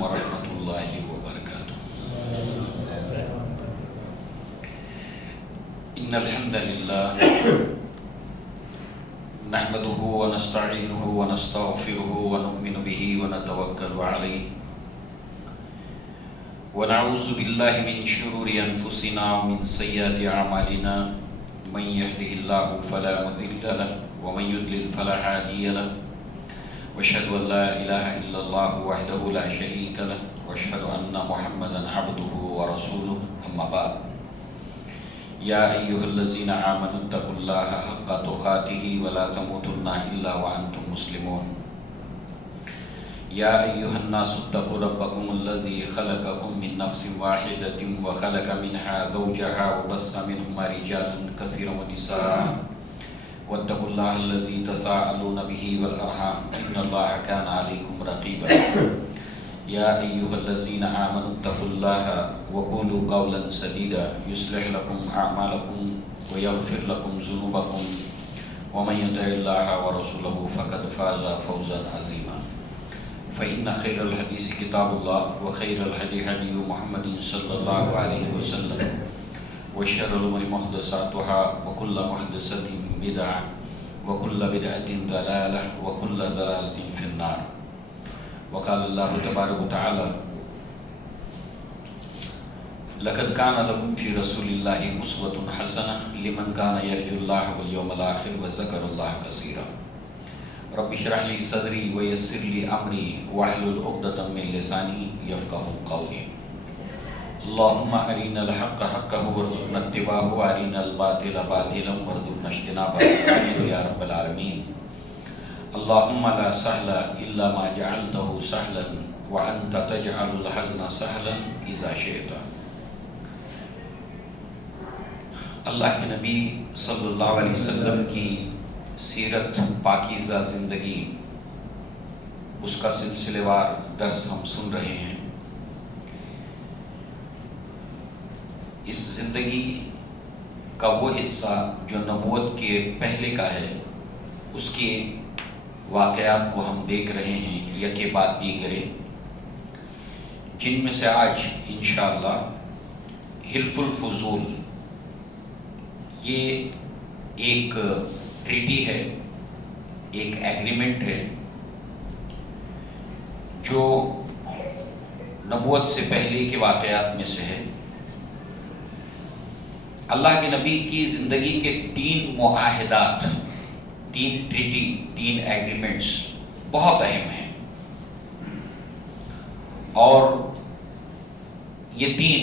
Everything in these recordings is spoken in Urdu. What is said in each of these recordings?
علیکم ورحمۃ اللہ وبرکاتہ۔ ان الحمد للہ نحمده ونستعینه ونستغفره ونؤمن به ونتوکل علیہ ونعوذ باللہ من شرور انفسنا ومن سیئات اعمالنا من يهده الله فلا مضل له ومن يضلل فلا هادي له واشهد ان لا اله الا الله وحده لا شريك له واشهد ان محمدا عبده ورسوله اما بعد یا ایھا الذین آمنوا اتقوا اللہ حق تقاتہ ولا تموتن الا وانتم مسلمون یا ایھا الناس اتقوا ربکم الذی خلقکم من نفس واحدۃ وخلق منها زوجها وبث منهما رجالا کثیرا ونساء واتقوا اللہ الذی تساءلون به والارحام ان اللہ کان علیکم رقیبا یا ایھا الذین آمنوا اتقوا اللہ وقولوا قولا سدیدا یصلح لکم اعمالکم ویغفر لکم ذنوبکم ومن یطع اللہ ورسولہ فقد فاز فوزا عظیما فإن خیر الحدیث کتاب اللہ وخیر الہدی ہدی محمد صلی اللہ علیہ وسلم وشر الامور محدثاتها وكل محدثة بدعة وكل بدعة ضلالة وكل ضلالة في النار وقال اللہ تبارک وتعالی لقد كان لكم في رسول الله أسوة حسنة لمن كان يرجو الله واليوم الآخر وذكر الله كثيرا رب اشرح لي صدري ويسر لي أمري واحلل عقدة من لساني يفقهوا قولي اللهم أرنا الحق حقا وارزقنا اتباعه وأرنا الباطل باطلا وارزقنا اجتنابه آمين يا رب العالمين اللهم لا سهل إلا ما جعلته سهلا وأنت تجعل الحزن سهلا إذا شئت۔ اللہ کے نبی صلی اللہ علیہ وسلم کی سیرت پاکیزہ زندگی، اس کا سلسلے وار درس ہم سن رہے ہیں۔ اس زندگی کا وہ حصہ جو نبوت کے پہلے کا ہے، اس کے واقعات کو ہم دیکھ رہے ہیں یکے بعد دیگرے، جن میں سے آج انشاءاللہ حلف الفضول، یہ ایک ٹریٹی ہے، ایک ایگریمنٹ ہے جو نبوت سے پہلے کے واقعات میں سے ہے۔ اللہ کے نبی کی زندگی کے 3 معاہدات، 3 ٹریٹی، 3 ایگریمنٹس بہت اہم ہیں، اور یہ 3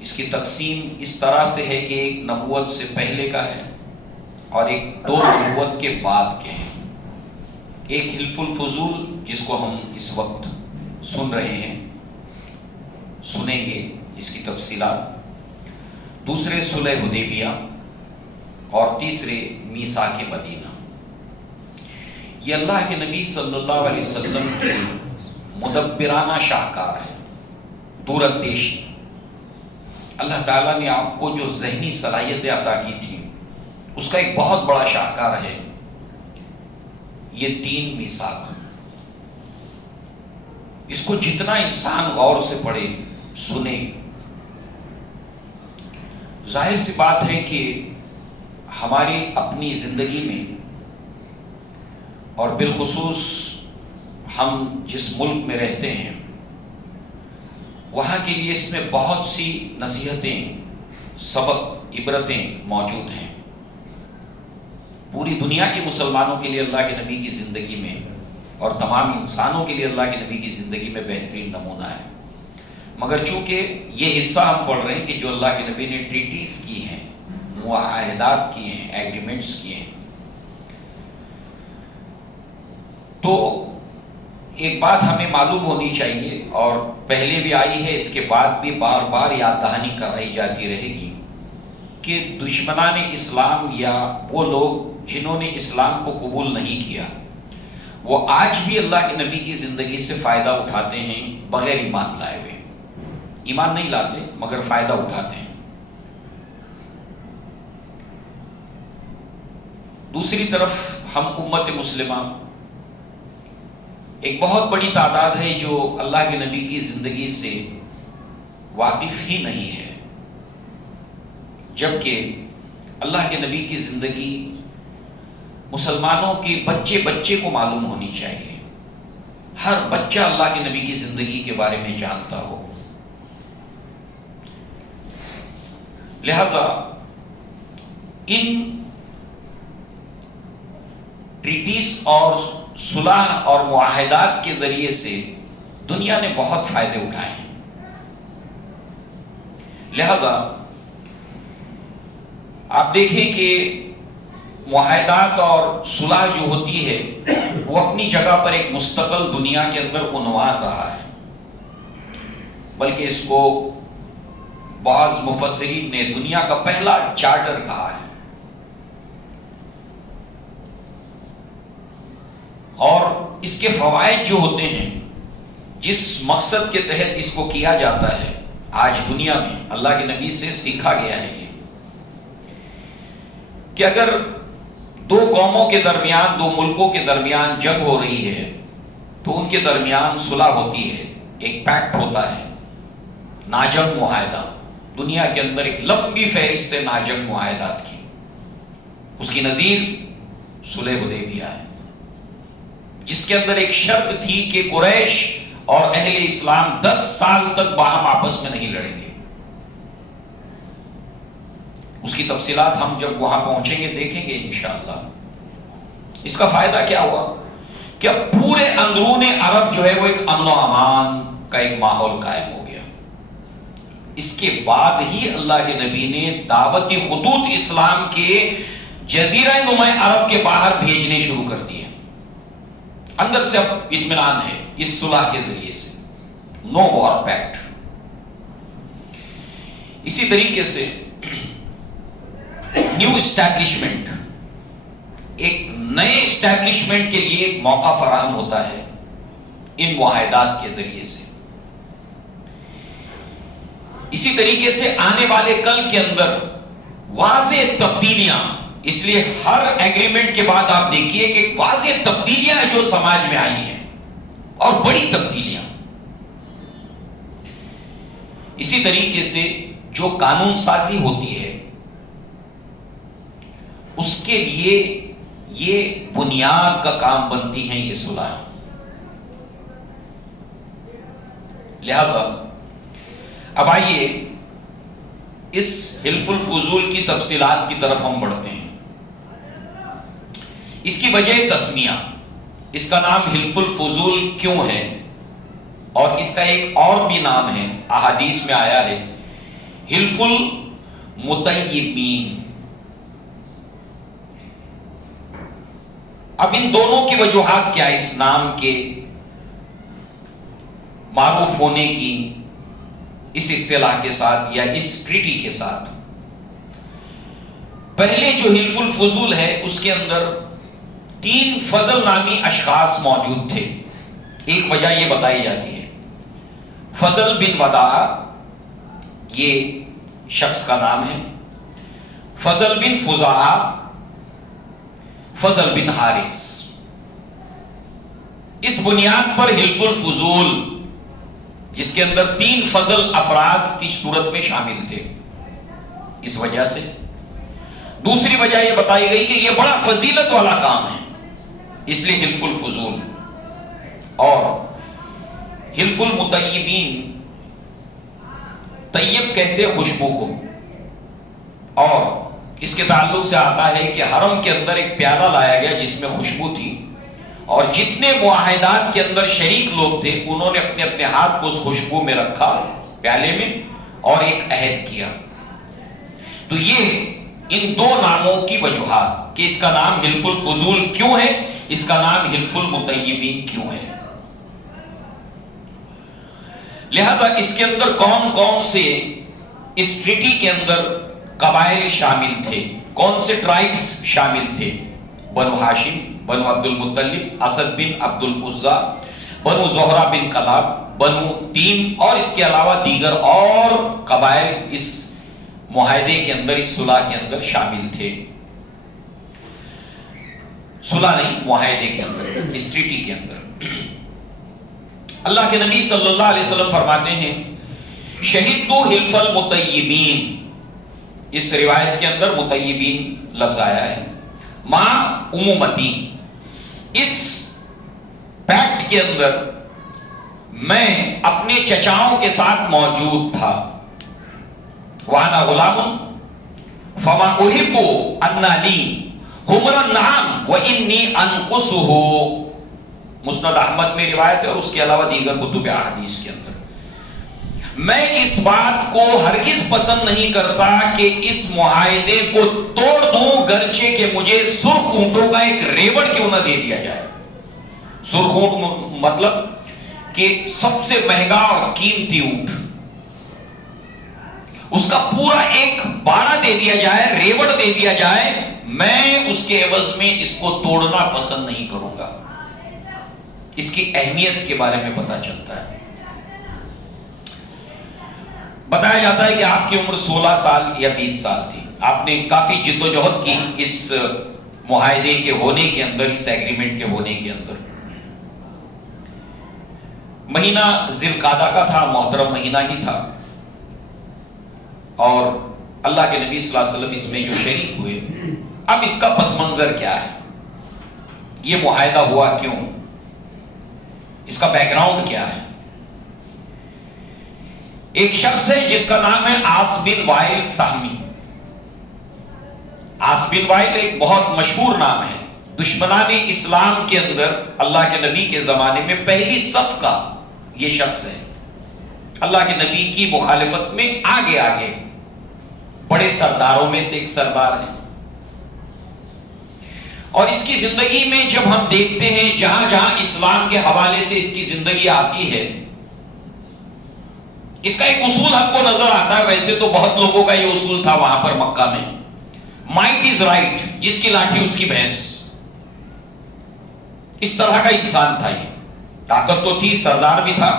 اس کی تقسیم اس طرح سے ہے کہ ایک نبوت سے پہلے کا ہے اور ایک 2 نبوت کے بعد کے ہیں۔ ایک حلف الفضول جس کو ہم اس وقت سن رہے ہیں، سنیں گے اس کی تفصیلات، دوسرے صلح حدیبیہ، اور تیسرے میثاق مدینہ۔ یہ اللہ کے نبی صلی اللہ علیہ وسلم کی مدبرانہ شاہکار ہے، دور اندیشی۔ اللہ تعالیٰ نے آپ کو جو ذہنی صلاحیتیں عطا کی تھی، اس کا ایک بہت بڑا شاہکار ہے یہ 3 میثاق۔ اس کو جتنا انسان غور سے پڑھے، سنے، ظاہر سی بات ہے کہ ہماری اپنی زندگی میں، اور بالخصوص ہم جس ملک میں رہتے ہیں، وہاں کے لیے اس میں بہت سی نصیحتیں، سبق، عبرتیں موجود ہیں۔ پوری دنیا کے مسلمانوں کے لیے اللہ کے نبی کی زندگی میں، اور تمام انسانوں کے لیے اللہ کے نبی کی زندگی میں بہترین نمونہ ہے۔ مگر چونکہ یہ حصہ ہم پڑھ رہے ہیں کہ جو اللہ کے نبی نے ٹریٹیز کی ہیں، معاہدات کیے ہیں، ایگریمنٹس کیے ہیں، تو ایک بات ہمیں معلوم ہونی چاہیے، اور پہلے بھی آئی ہے، اس کے بعد بھی بار بار یاد دہانی کرائی جاتی رہے گی، کہ دشمنان اسلام یا وہ لوگ جنہوں نے اسلام کو قبول نہیں کیا، وہ آج بھی اللہ کے نبی کی زندگی سے فائدہ اٹھاتے ہیں بغیر ایمان لائے ہوئے۔ ایمان نہیں لاتے مگر فائدہ اٹھاتے ہیں۔ دوسری طرف ہم امت مسلمہ ایک بہت بڑی تعداد ہے جو اللہ کے نبی کی زندگی سے واقف ہی نہیں ہے، جبکہ اللہ کے نبی کی زندگی مسلمانوں کے بچے بچے کو معلوم ہونی چاہیے، ہر بچہ اللہ کے نبی کی زندگی کے بارے میں جانتا ہو۔ لہذا ان ٹریٹیز اور صلح اور معاہدات کے ذریعے سے دنیا نے بہت فائدے اٹھائے ہیں۔ لہذا آپ دیکھیں کہ معاہدات اور صلح جو ہوتی ہے وہ اپنی جگہ پر ایک مستقل دنیا کے اندر عنوان رہا ہے، بلکہ اس کو بعض مفسرین نے دنیا کا پہلا چارٹر کہا ہے، اور اس کے فوائد جو ہوتے ہیں، جس مقصد کے تحت اس کو کیا جاتا ہے، آج دنیا میں اللہ کے نبی سے سیکھا گیا ہے یہ کہ اگر دو قوموں کے درمیان، دو ملکوں کے درمیان جنگ ہو رہی ہے تو ان کے درمیان صلح ہوتی ہے، ایک پیکٹ ہوتا ہے، ناجنگ معاہدہ۔ دنیا کے اندر ایک لمبی فہرست ہے ناجنگ معاہدات کی، اس کی نظیر صلح حدیبیہ ہے، جس کے اندر ایک شرط تھی کہ قریش اور اہل اسلام 10 سال تک باہم آپس میں نہیں لڑیں گے۔ اس کی تفصیلات ہم جب وہاں پہنچیں گے دیکھیں گے انشاءاللہ۔ اس کا فائدہ کیا ہوا کہ اب پورے اندرون عرب جو ہے وہ ایک امن و امان کا ایک ماحول قائم ہو گیا۔ اس کے بعد ہی اللہ کے نبی نے دعوتی خطوط اسلام کے جزیرہ نما عرب کے باہر بھیجنے شروع کر دیے۔ اندر سے اب اطمینان ہے اس صلح کے ذریعے سے، نو وار پیکٹ۔ اسی طریقے سے نیو اسٹیبلشمنٹ، ایک نئے اسٹیبلشمنٹ کے لیے ایک موقع فراہم ہوتا ہے ان معاہدات کے ذریعے سے۔ اسی طریقے سے آنے والے کل کے اندر واضح تبدیلیاں، اس لیے ہر ایگریمنٹ کے بعد آپ دیکھیے کہ واضح تبدیلیاں جو سماج میں آئی ہیں اور بڑی تبدیلیاں۔ اسی طریقے سے جو قانون سازی ہوتی ہے اس کے لیے یہ بنیاد کا کام بنتی ہیں یہ صلح۔ لہذا اب آئیے اس حلف الفضول کی تفصیلات کی طرف ہم بڑھتے ہیں۔ اس کی وجہ تسمیہ، اس کا نام حلف الفضول کیوں ہے، اور اس کا ایک اور بھی نام ہے، احادیث میں آیا ہے، حلف المطیبین۔ اب ان دونوں کی وجوہات کیا، اس نام کے معروف ہونے کی اس اصطلاح کے ساتھ یا اس ٹریٹی کے ساتھ؟ پہلے جو حلف الفضول ہے اس کے اندر 3 فضل نامی اشخاص موجود تھے۔ ایک وجہ یہ بتائی جاتی ہے، فضل بن وداع یہ شخص کا نام ہے، فضل بن فزاع، فضل بن حارث۔ اس بنیاد پر حلف الفضول، جس کے اندر 3 فضل افراد کی صورت میں شامل تھے، اس وجہ سے۔ دوسری وجہ یہ بتائی گئی کہ یہ بڑا فضیلت والا کام ہے، اس لیے حلف الفضول۔ اور حلف المطیبین، طیب کہتے خوشبو کو، اور اس کے تعلق سے آتا ہے کہ حرم کے اندر ایک پیالہ لایا گیا جس میں خوشبو تھی، اور جتنے معاہدات کے اندر شریک لوگ تھے انہوں نے اپنے اپنے ہاتھ کو اس خوشبو میں رکھا، پیالے میں، اور ایک عہد کیا۔ تو یہ ان 2 ناموں کی وجوہات کہ اس کا نام حلف الفضول کیوں ہے، اس کا نام حلف المطیبین کیوں ہے۔ لہذا اس کے اندر کون کون سے اس ٹریٹی کے اندر قبائل شامل تھے، کون سے ٹرائبز شامل تھے؟ بنو ہاشم، بنو عبد المطلب، اسد بن عبد العزا، بنو زہرہ بن کلاب، بنو تیم، اور اس کے علاوہ دیگر اور قبائل اس معاہدے کے اندر، اس صلح کے اندر شامل تھے۔ صلح نہیں، معاہدے کے اندر، اس ٹریٹی کے اندر۔ اللہ کے نبی صلی اللہ علیہ وسلم فرماتے ہیں شہدت حلف المطیبین، اس روایت کے اندر مطیبین لفظ آیا ہے، مع عمومتی، اس پیکٹ کے اندر میں اپنے چچاؤں کے ساتھ موجود تھا، وانا غلام فما احب ان لی حمر النعام وانی انقصه، مسند احمد میں روایت ہے اور اس کے علاوہ دیگر کتب احادیث کے اندر، میں اس بات کو ہرگز پسند نہیں کرتا کہ اس معاہدے کو توڑ دوں، گرچہ کہ مجھے سرخ اونٹوں کا ایک ریوڑ کیوں نہ دے دیا جائے۔ سرخ اونٹ مطلب کہ سب سے مہنگا اور قیمتی اونٹ، اس کا پورا ایک باڑہ دے دیا جائے، ریوڑ دے دیا جائے، میں اس کے عوض میں اس کو توڑنا پسند نہیں کروں گا۔ اس کی اہمیت کے بارے میں پتہ چلتا ہے۔ بتایا جاتا ہے کہ آپ کی عمر 16 سال یا 20 سال تھی، آپ نے کافی جد و جہد کی اس معاہدے کے ہونے کے اندر، اس ایگریمنٹ کے ہونے کے اندر۔ مہینہ ذی القعدہ کا تھا، محترم مہینہ ہی تھا، اور اللہ کے نبی صلی اللہ علیہ وسلم اس میں جو شریک ہوئے۔ اب اس کا پس منظر کیا ہے، یہ معاہدہ ہوا کیوں، اس کا بیک گراؤنڈ کیا ہے۔ ایک شخص ہے جس کا نام ہے عاص بن وائل سہمی۔ عاص بن وائل ایک بہت مشہور نام ہے، دشمنان اسلام کے اندر اللہ کے نبی کے زمانے میں پہلی صف کا یہ شخص ہے، اللہ کے نبی کی مخالفت میں آگے آگے بڑے سرداروں میں سے ایک سردار ہے۔ اور اس کی زندگی میں جب ہم دیکھتے ہیں جہاں جہاں اسلام کے حوالے سے اس کی زندگی آتی ہے، اس کا ایک اصول ہم کو نظر آتا ہے، ویسے تو بہت لوگوں کا یہ اصول تھا وہاں پر مکہ میں، مائٹ از رائٹ، جس کی لاٹھی اس کی بھینس، اس طرح کا انسان تھا یہ، طاقت تو تھی، سردار بھی تھا۔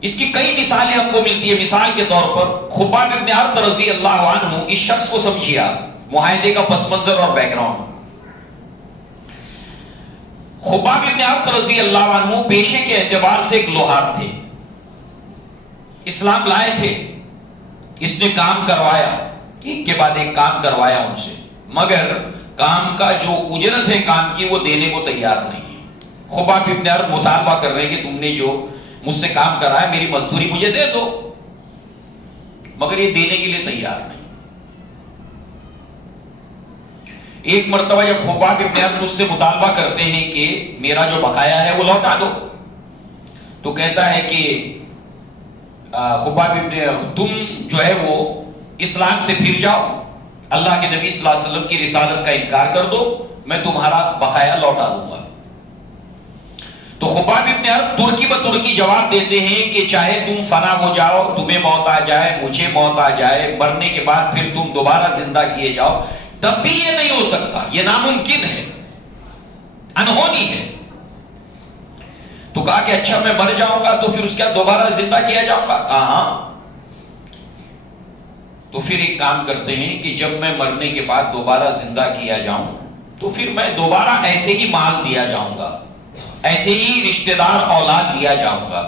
اس کی کئی مثالیں ہم کو ملتی ہیں۔ مثال کے طور پر خباب بن ارط رضی اللہ عنہ، اس شخص کو سمجھیے آپ، معاہدے کا پس منظر اور بیک گراؤنڈ۔ خباب بن ارط رضی اللہ عنہ پیشے کے اعتبار سے ایک لوہار تھے، اسلام لائے تھے، اس نے کام کروایا، ایک کے بعد ایک کام کروایا ان سے، مگر کام کا جو اجرت ہے کام کی وہ دینے کو تیار نہیں ہے۔ خباب بن ارط مطالبہ کر رہے ہیں کہ تم نے جو مجھ سے کام کرایا میری مزدوری مجھے دے دو، مگر یہ دینے کے لیے تیار نہیں۔ ایک مرتبہ جب خباب بن ارط مجھ سے مطالبہ کرتے ہیں کہ میرا جو بقایا ہے وہ لوٹا دو، تو کہتا ہے کہ خباب ابن، تم جو ہے وہ اسلام سے پھر جاؤ، اللہ کے نبی صلی اللہ علیہ وسلم کی رسالت کا انکار کر دو، میں تمہارا بقایا لوٹا دوں گا۔ تو خباب ابن ارط ترکی بترکی جواب دیتے ہیں کہ چاہے تم فنا ہو جاؤ، تمہیں موت آ جائے، مجھے موت آ جائے، مرنے کے بعد پھر تم دوبارہ زندہ کیے جاؤ، تب بھی یہ نہیں ہو سکتا، یہ ناممکن ہے، انہونی ہے۔ تو کہا کہ اچھا میں مر جاؤں گا تو پھر اس کے بعد دوبارہ زندہ کیا جاؤں گا؟ کہا ہاں۔ تو پھر ایک کام کرتے ہیں کہ جب میں مرنے کے بعد دوبارہ زندہ کیا جاؤں تو پھر میں دوبارہ ایسے ہی مال دیا جاؤں گا، ایسے ہی رشتہ دار اولاد دیا جاؤں گا۔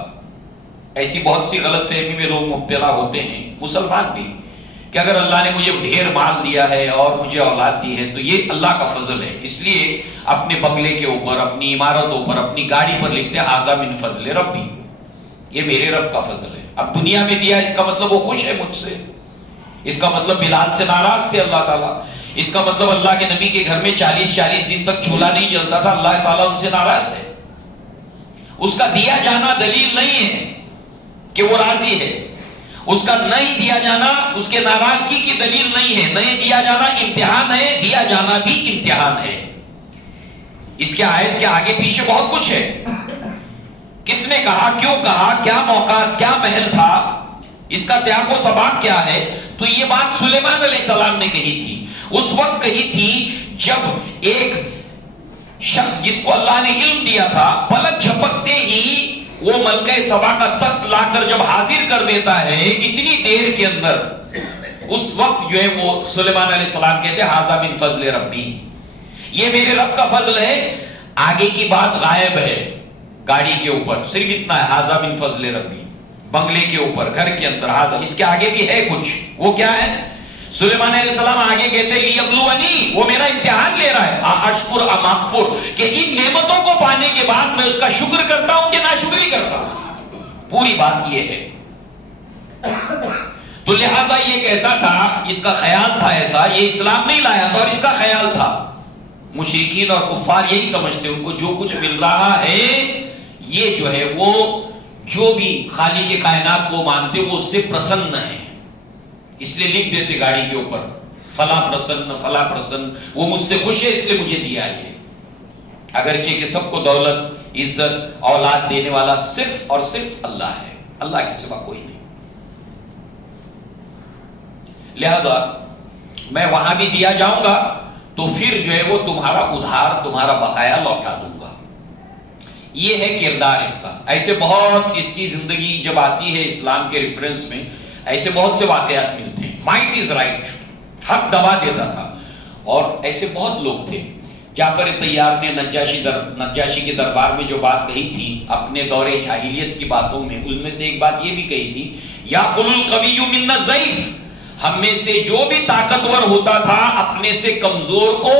ایسی بہت سی غلط فہمی میں لوگ مبتلا ہوتے ہیں، مسلمان بھی، کہ اگر اللہ نے مجھے ڈھیر مال دیا ہے اور مجھے اولاد دی ہے تو یہ اللہ کا فضل ہے، اس لیے اپنے بنگلے کے اوپر، اپنی عمارتوں پر، اپنی گاڑی پر لکھتے ھذا من فضل ربی، یہ میرے رب کا فضل ہے۔ اب دنیا میں دیا اس کا مطلب وہ خوش ہے مجھ سے، اس کا مطلب بلال سے ناراض تھے اللہ تعالیٰ، اس کا مطلب اللہ کے نبی کے گھر میں 40 دن تک چولہا نہیں جلتا تھا، اللہ تعالیٰ ان سے ناراض ہے۔ اس کا دیا جانا دلیل نہیں ہے کہ وہ راضی ہے، اس کا نہیں دیا جانا اس کے ناراضگی کی دلیل نہیں ہے، نہیں دیا جانا امتحان ہے، دیا جانا بھی امتحان ہے۔ اس کے آیت کے آگے پیچھے بہت کچھ ہے، کس نے کہا، کیوں کہا، کیا موقع، کیا محل تھا، اس کا سیاق و سباق کیا ہے۔ تو یہ بات سلیمان علیہ السلام نے کہی تھی، اس وقت کہی تھی جب ایک شخص جس کو اللہ نے علم دیا تھا پلک جھپکتے ہی وہ ملکہ سبا کا تخت لا کر جب حاضر کر دیتا ہے اتنی دیر کے اندر، اس وقت جو ہے وہ سلیمان علیہ السلام کہتے ہیں ھذا من فضل ربی، یہ میرے رب کا فضل ہے۔ آگے کی بات غائب ہے، گاڑی کے اوپر صرف اتنا ہے، ھذا من فضل ربی، بنگلے کے اوپر، گھر کے اندر ھذا، اس کے آگے بھی ہے کچھ، وہ کیا ہے؟ سلیمان علیہ السلام آگے کہتے لیبلونی، وہ میرا امتحان لے رہا ہے، اشکر ام اکفر، کہ ان نعمتوں کو پانے کے بعد میں اس کا شکر کرتا ہوں کہ ناشکری کرتا ہوں، پوری بات یہ ہے۔ تو لہذا یہ کہتا تھا، اس کا خیال تھا ایسا، یہ اسلام نہیں لایا تھا اور اس کا خیال تھا، مشرکین اور کفار یہی سمجھتے، ان کو جو کچھ مل رہا ہے یہ جو ہے وہ جو بھی خالق کائنات کو مانتے وہ اس سے پرسن ہے، اس لیے لکھ دیتے گاڑی کے اوپر فلاں پرسن فلاں پرسن، وہ مجھ سے خوش ہے اس لیے مجھے دیا یہ، اگرچہ کہ سب کو دولت عزت اولاد دینے والا صرف اور صرف اللہ ہے، اللہ کے سوا کوئی نہیں۔ لہذا میں وہاں بھی دیا جاؤں گا تو پھر جو ہے وہ تمہارا ادھار، تمہارا بقایا لوٹا دوں گا۔ یہ ہے کردار اس کا۔ ایسے بہت اس کی زندگی جب آتی ہے اسلام کے ریفرنس میں، ایسے بہت سے واقعات ملتے ہیں۔ مائٹ از رائٹ، حق دبا دیتا تھا، اور ایسے بہت لوگ تھے۔ جعفر طیار نے نجاشی کے دربار میں جو بات کہی تھی اپنے دور جاہلیت کی باتوں میں، ان میں سے ایک بات یہ بھی کہی تھی، یاقل القوی منا الضعیف، ہم میں سے جو بھی طاقتور ہوتا تھا اپنے سے کمزور کو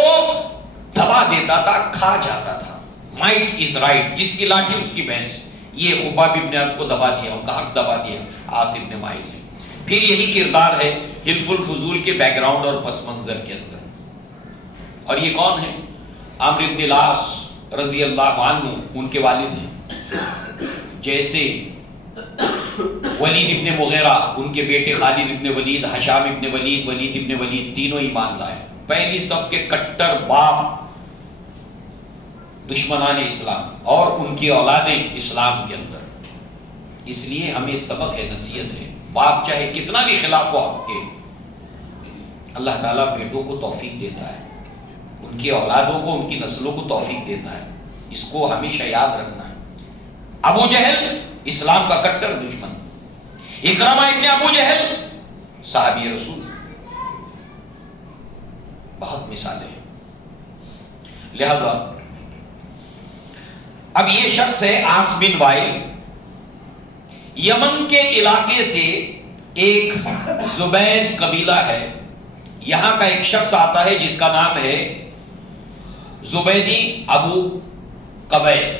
دبا دیتا تھا، کھا جاتا تھا۔ مائٹ از رائٹ، جس کی لاٹھی اس کی بھینس، یہ خباب ابن عرب کو دبا دیا، ان کا حق دبا دیا عاص ابن وائل نے۔ پھر یہی کردار ہے حلف الفضول کے بیک گراؤنڈ اور پس منظر کے اندر۔ اور یہ کون ہے؟ عمرو بن العاص رضی اللہ عنہ، ان کے والد ہیں۔ جیسے ولید ابن مغیرہ، ان کے بیٹے خالد ابن ولید، ہشام ابن ولید، ولید ابن ولید، تینوں ایمان لائے، پہلی صف کے کٹر باپ دشمنان اسلام، اور ان کی اولادیں اسلام کے اندر۔ اس لیے ہمیں سبق ہے، نصیحت ہے، باپ چاہے کتنا بھی خلاف ہو آپ کے، اللہ تعالیٰ بیٹوں کو توفیق دیتا ہے، ان کی اولادوں کو، ان کی نسلوں کو توفیق دیتا ہے، اس کو ہمیشہ یاد رکھنا ہے۔ ابو جہل اسلام کا کٹر دشمن، اکرمہ ابن ابو جہل صحابی رسول، بہت مثالیں ہیں۔ لہذا اب یہ شخص ہے عاص بن وائل، یمن کے علاقے سے ایک زبید قبیلہ ہے، یہاں کا ایک شخص آتا ہے جس کا نام ہے زبیدی ابو قبیس،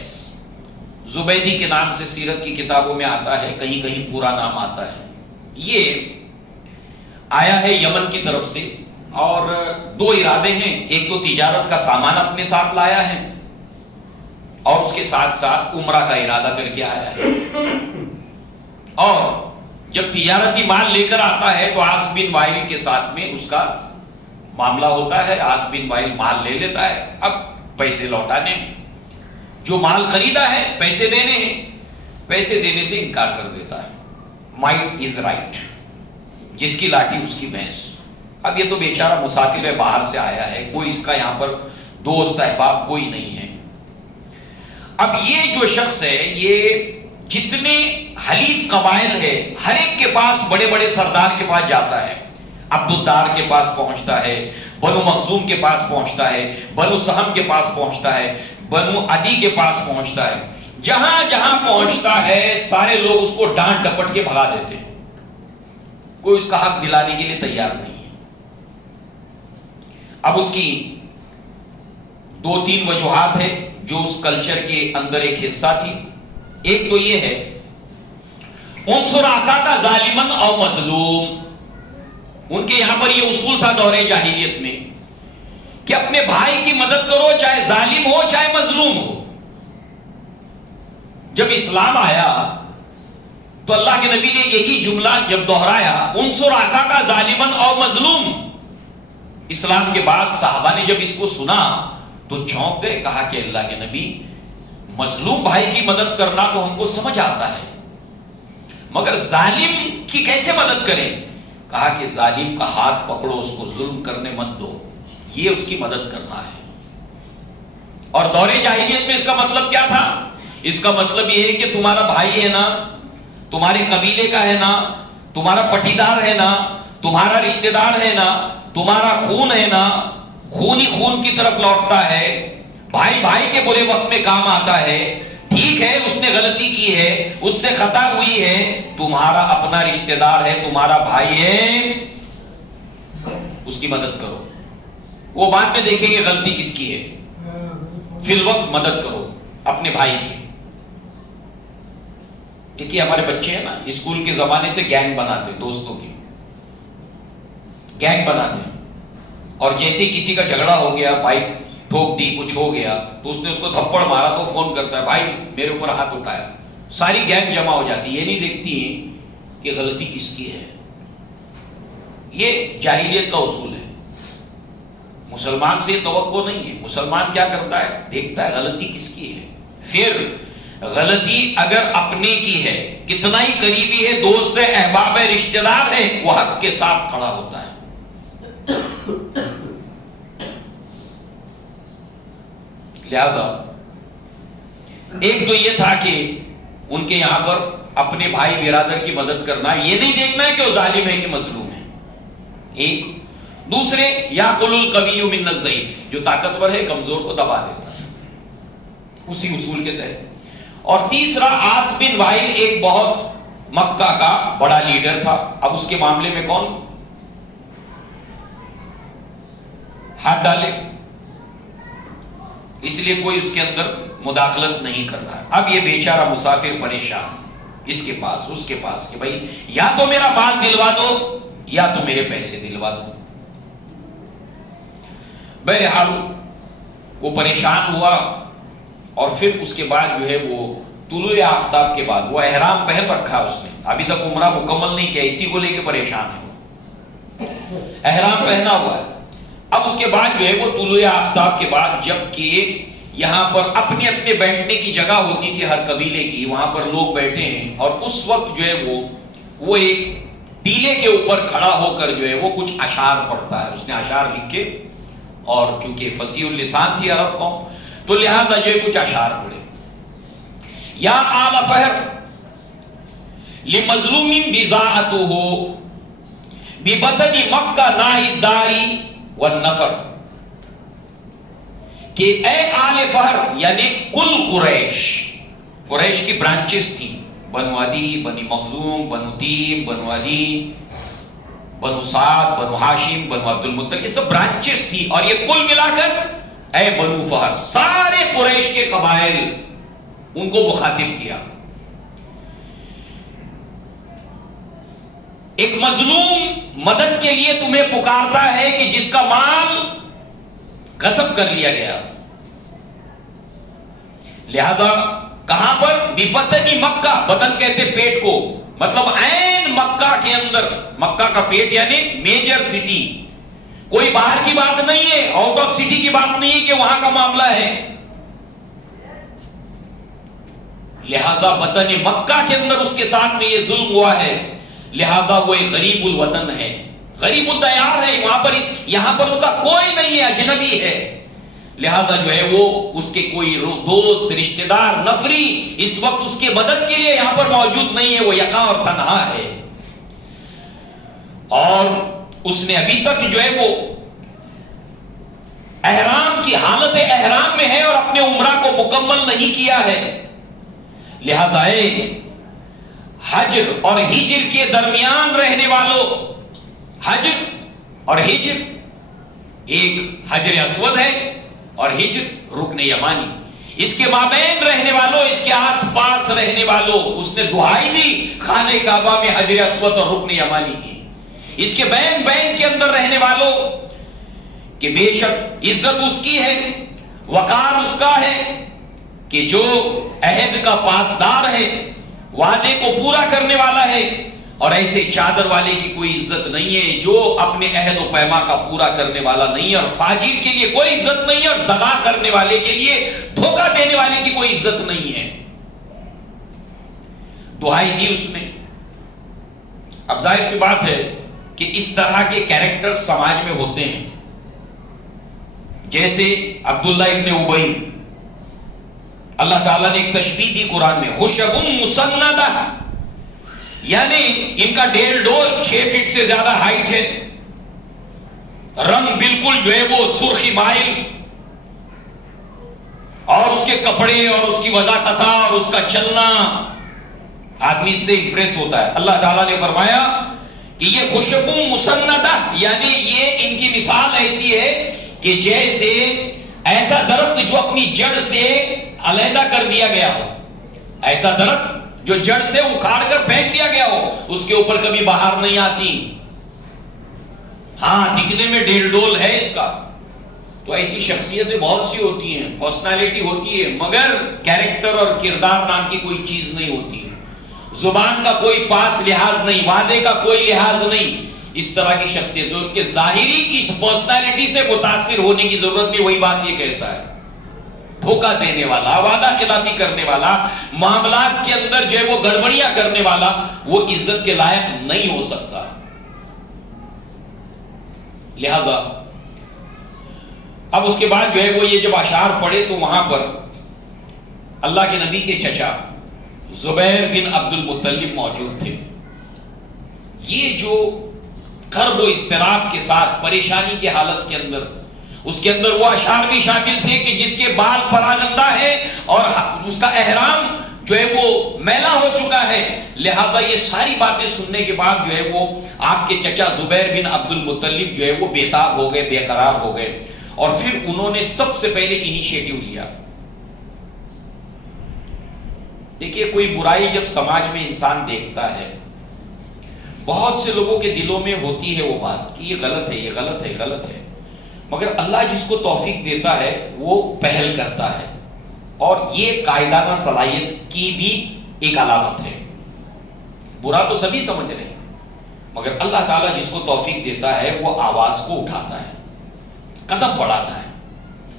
زبیدی کے نام سے سیرت کی کتابوں میں آتا ہے، کہیں کہیں پورا نام آتا ہے۔ یہ آیا ہے یمن کی طرف سے، اور دو ارادے ہیں، ایک تو تجارت کا سامان اپنے ساتھ لایا ہے، اور اس کے ساتھ ساتھ عمرہ کا ارادہ کر کے آیا ہے۔ اور جب تجارتی مال لے کر آتا ہے تو عاص بن وائل کے ساتھ میں اس کا معاملہ ہوتا ہے، عاص بن وائل مال لے لیتا ہے، اب پیسے لوٹانے ہیں، جو مال خریدا ہے پیسے دینے ہیں، پیسے دینے سے انکار کر دیتا ہے۔ مائٹ از رائٹ، جس کی لاٹھی اس کی بھینس۔ اب یہ تو بیچارہ مسافر ہے، باہر سے آیا ہے، کوئی اس کا یہاں پر دوست احباب کوئی نہیں ہے۔ اب یہ جو شخص ہے، یہ جتنے حلیف قبائل ہے ہر ایک کے پاس، بڑے بڑے سردار کے پاس جاتا ہے، عبد الدار کے پاس پہنچتا ہے، بنو مخزوم کے پاس پہنچتا ہے، بنو سہم کے پاس پہنچتا ہے، بنو عدی کے پاس پہنچتا ہے، جہاں جہاں پہنچتا ہے سارے لوگ اس کو ڈانٹ ڈپٹ کے بھگا دیتے ہیں، کوئی اس کا حق دلانے کے لیے تیار نہیں ہے۔ اب اس کی دو تین وجوہات ہیں جو اس کلچر کے اندر ایک حصہ تھی۔ ایک تو یہ ہے، انصر اخاک ظالما او مظلوم، ان کے یہاں پر یہ اصول تھا دور جاہلیت میں کہ اپنے بھائی کی مدد کرو، چاہے ظالم ہو چاہے مظلوم ہو۔ جب اسلام آیا تو اللہ کے نبی نے یہی جملہ جب دہرایا، انصر اخاک ظالما او مظلوم، اسلام کے بعد صحابہ نے جب اس کو سنا تو چونک گئے، کہا کہ اللہ کے نبی، مظلوم بھائی کی مدد کرنا تو ہم کو سمجھ آتا ہے، مگر ظالم کی کیسے مدد کریں؟ کہا کہ ظالم کا ہاتھ پکڑو، اس کو ظلم کرنے مت دو، یہ اس کی مدد کرنا ہے۔ اور دور جاہلیت میں اس کا مطلب کیا تھا؟ اس کا مطلب یہ ہے کہ تمہارا بھائی ہے نا، تمہارے قبیلے کا ہے نا، تمہارا پٹیدار ہے نا، تمہارا رشتہ دار ہے نا، تمہارا خون ہے نا، خون ہی خون کی طرف لوٹتا ہے، بھائی بھائی کے برے وقت میں کام آتا ہے، ٹھیک ہے غلطی کی ہے، اس سے خطا ہوئی ہے، تمہارا اپنا رشتہ دار ہے، تمہارا بھائی ہے، اس کی مدد کرو. وہ بعد میں دیکھیں گے غلطی کس کی ہے، فی الوقت مدد کرو اپنے بھائی کی. دیکھیے ہمارے بچے ہیں نا، اسکول کے زمانے سے گینگ بناتے، دوستوں کی گینگ بناتے ہیں، اور جیسے کسی کا جھگڑا ہو گیا، بائک ٹھوک دی، کچھ ہو گیا تو اس نے اس کو تھپڑ مارا تو فون کرتا ہے، بھائی میرے اوپر ہاتھ اٹھایا. ساری گینگ جمع ہو جاتی، یہ نہیں دیکھتی کہ غلطی کس کی ہے. یہ جاہلیت کا اصول ہے. مسلمان سے یہ توقع نہیں ہے. مسلمان کیا کرتا ہے، دیکھتا ہے غلطی کس کی ہے، پھر غلطی اگر اپنے کی ہے، کتنا ہی قریبی ہے، دوست ہے، احباب ہے، رشتہ دار ہے، وہ حق کے ساتھ کھڑا ہوتا ہے. لہذا ایک تو یہ تھا کہ ان کے یہاں پر اپنے بھائی برادر کی مدد کرنا، یہ نہیں دیکھنا ہے کہ وہ ظالم ہے کہ مظلوم ہے. ایک دوسرے یاقل القوی من الضعیف، جو طاقتور ہے کمزور کو دبا دیتا ہے، اسی اصول کے تحت. اور تیسرا عاص بن وائل ایک بہت مکہ کا بڑا لیڈر تھا. اب اس کے معاملے میں کون ہاتھ ڈالے، اس لیے کوئی اس کے اندر مداخلت نہیں کر رہا ہے. اب یہ بیچارہ مسافر پریشان، اس کے پاس اس کے پاس، کہ بھائی یا تو میرا مال دلوا دو یا تو میرے پیسے دلوا دو. بہرحال وہ پریشان ہوا، اور پھر اس کے بعد جو ہے وہ طلوع آفتاب کے بعد، وہ احرام پہن رکھا اس نے، ابھی تک عمرہ مکمل نہیں کیا، اسی کو لے کے پریشان ہے، احرام پہنا ہوا ہے. اب اس کے بعد جو ہے وہ طلوع آفتاب کے بعد، جب کہ یہاں پر اپنے اپنے بیٹھنے کی جگہ ہوتی تھی ہر قبیلے کی، وہاں پر لوگ بیٹھے ہیں، اور اس وقت جو ہے وہ ایک ٹیلے کے اوپر کھڑا ہو کر جو ہے وہ کچھ اشعار پڑھتا ہے. اس نے اشعار لکھے، اور چونکہ فصیح اللسان تھی عرب قوم، تو لہذا جو ہے کچھ اشعار پڑھے. یا آل فہر لمظلوم بضاعتہ ببطن مکہ ناہی الداری والنفر، کہ اے آل فہر، یعنی کل قریش کی برانچز تھیں، بنو عدی، بنی مخزوم، بنو تیم، بنو عدی، بنو سعد، بنو ہاشم، بنو عبد المطلب، یہ سب برانچز تھی، اور یہ کل ملا کر اے بنو فہر، سارے قریش کے قبائل، ان کو مخاطب کیا. ایک مظلوم مدد کے لیے تمہیں پکارتا ہے کہ جس کا مال غصب کر لیا گیا. لہذا کہاں پر، ببطن مکہ، بطن کہتے پیٹ کو، مطلب عین مکہ کے اندر، مکہ کا پیٹ یعنی میجر سٹی، کوئی باہر کی بات نہیں ہے، آؤٹ آف سٹی کی بات نہیں ہے کہ وہاں کا معاملہ ہے. لہذا بطن مکہ کے اندر اس کے ساتھ میں یہ ظلم ہوا ہے، لہذا وہ ایک غریب الوطن ہے، غریب الدیار ہے، وہاں پر یہاں پر اس کا کوئی نہیں ہے، اجنبی ہے. لہذا جو ہے وہ اس کے کوئی دوست، رشتہ دار، نفری اس وقت اس کی مدد کے لیے یہاں پر موجود نہیں ہے، وہ یکا اور تنہا ہے. اور اس نے ابھی تک جو ہے وہ احرام کی حالت احرام میں ہے اور اپنے عمرہ کو مکمل نہیں کیا ہے. لہذا حجر اور ہجر کے درمیان رہنے والوں، حجر اور ہجر، ایک حجر اسود ہے اور ہجر رکن یمانی، اس کے مابین رہنے والوں، اس کے آس پاس رہنے والوں، اس نے دعائی دی خانہ کعبہ میں حجر اسود اور رکن یمانی کی. اس کے بین کے اندر رہنے والوں کہ بے شک عزت اس کی ہے، وقار اس کا ہے، کہ جو عہد کا پاسدار ہے، وعدے کو پورا کرنے والا ہے، اور ایسے چادر والے کی کوئی عزت نہیں ہے جو اپنے عہد و پیما کا پورا کرنے والا نہیں ہے، اور فاجر کے لیے کوئی عزت نہیں ہے، اور دغا کرنے والے کے لیے، دھوکہ دینے والے کی کوئی عزت نہیں ہے. دعائی دی اس نے. اب ظاہر سی بات ہے کہ اس طرح کے کیریکٹر سماج میں ہوتے ہیں، جیسے عبداللہ ابن ابی، اللہ تعالیٰ نے ایک تشبیہ دی قرآن میں، خشب مسندہ، یعنی ان کا 1.5-6 فٹ سے زیادہ ہائٹ ہے، رنگ بالکل جو ہے وہ سرخی مائل، اور اس کے کپڑے اور اس کی وضاحت اور اس کا چلنا، آدمی اس سے امپریس ہوتا ہے۔ اللہ تعالیٰ نے فرمایا کہ یہ خوشبو مسندہ، یعنی یہ ان کی مثال ایسی ہے کہ جیسے ایسا درخت جو اپنی جڑ سے علیحدہ کر دیا گیا ہو، ایسا درخت جو جڑ سے اکھاڑ کر پھینک دیا گیا ہو، اس کے اوپر کبھی بہار نہیں آتی، ہاں دکھنے میں ڈیل ڈول ہے اس کا۔ تو ایسی شخصیتیں بہت سی ہوتی ہیں، پرسنالٹی ہوتی ہے، مگر کیریکٹر اور کردار نام کی کوئی چیز نہیں ہوتی ہے، زبان کا کوئی پاس لحاظ نہیں، وعدے کا کوئی لحاظ نہیں، اس طرح کی شخصیت ان کے ظاہری اس پرسنالٹی سے متاثر ہونے کی ضرورت نہیں۔ وہی بات یہ کہتا ہے، دھوکہ دینے والا، وعدہ خلافی کرنے والا، معاملات کے اندر جو ہے وہ گڑبڑیاں کرنے والا، وہ عزت کے لائق نہیں ہو سکتا۔ لہذا اب اس کے بعد جو ہے وہ یہ جب اشعار پڑھے تو وہاں پر اللہ کے نبی کے چچا زبیر بن عبد المطلب موجود تھے۔ یہ جو کرب و اضطراب کے ساتھ پریشانی کی حالت کے اندر، اس کے اندر وہ اشعار بھی شامل تھے کہ جس کے بال پراگندہ ہے اور اس کا احرام جو ہے وہ میلا ہو چکا ہے، لہذا یہ ساری باتیں سننے کے بعد جو ہے وہ آپ کے چچا زبیر بن عبد المطلب جو ہے وہ بےتاب ہو گئے، بے قرار ہو گئے، اور پھر انہوں نے سب سے پہلے انیشیٹو لیا۔ دیکھیے کوئی برائی جب سماج میں انسان دیکھتا ہے، بہت سے لوگوں کے دلوں میں ہوتی ہے وہ بات کہ یہ غلط ہے، یہ غلط ہے، غلط ہے، مگر اللہ جس کو توفیق دیتا ہے وہ پہل کرتا ہے، اور یہ قائدانہ صلاحیت کی بھی ایک علامت ہے۔ برا تو سبھی سمجھ رہے ہیں، مگر اللہ تعالیٰ جس کو توفیق دیتا ہے وہ آواز کو اٹھاتا ہے، قدم بڑھاتا ہے،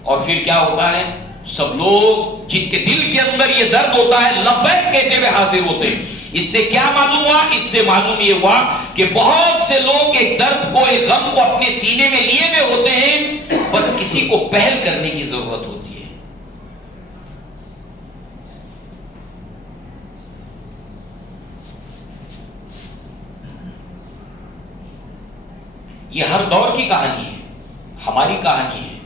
اور پھر کیا ہوتا ہے، سب لوگ جن کے دل کے اندر یہ درد ہوتا ہے لبیک کہتے ہوئے حاضر ہوتے ہیں۔ اس سے کیا معلوم ہوا؟ اس سے معلوم یہ ہوا کہ بہت سے لوگ ایک درد کو، ایک غم کو اپنے سینے میں لیے ہوئے ہوتے ہیں، بس کسی کو پہل کرنے کی ضرورت ہوتی ہے۔ یہ ہر دور کی کہانی ہے، ہماری کہانی ہے،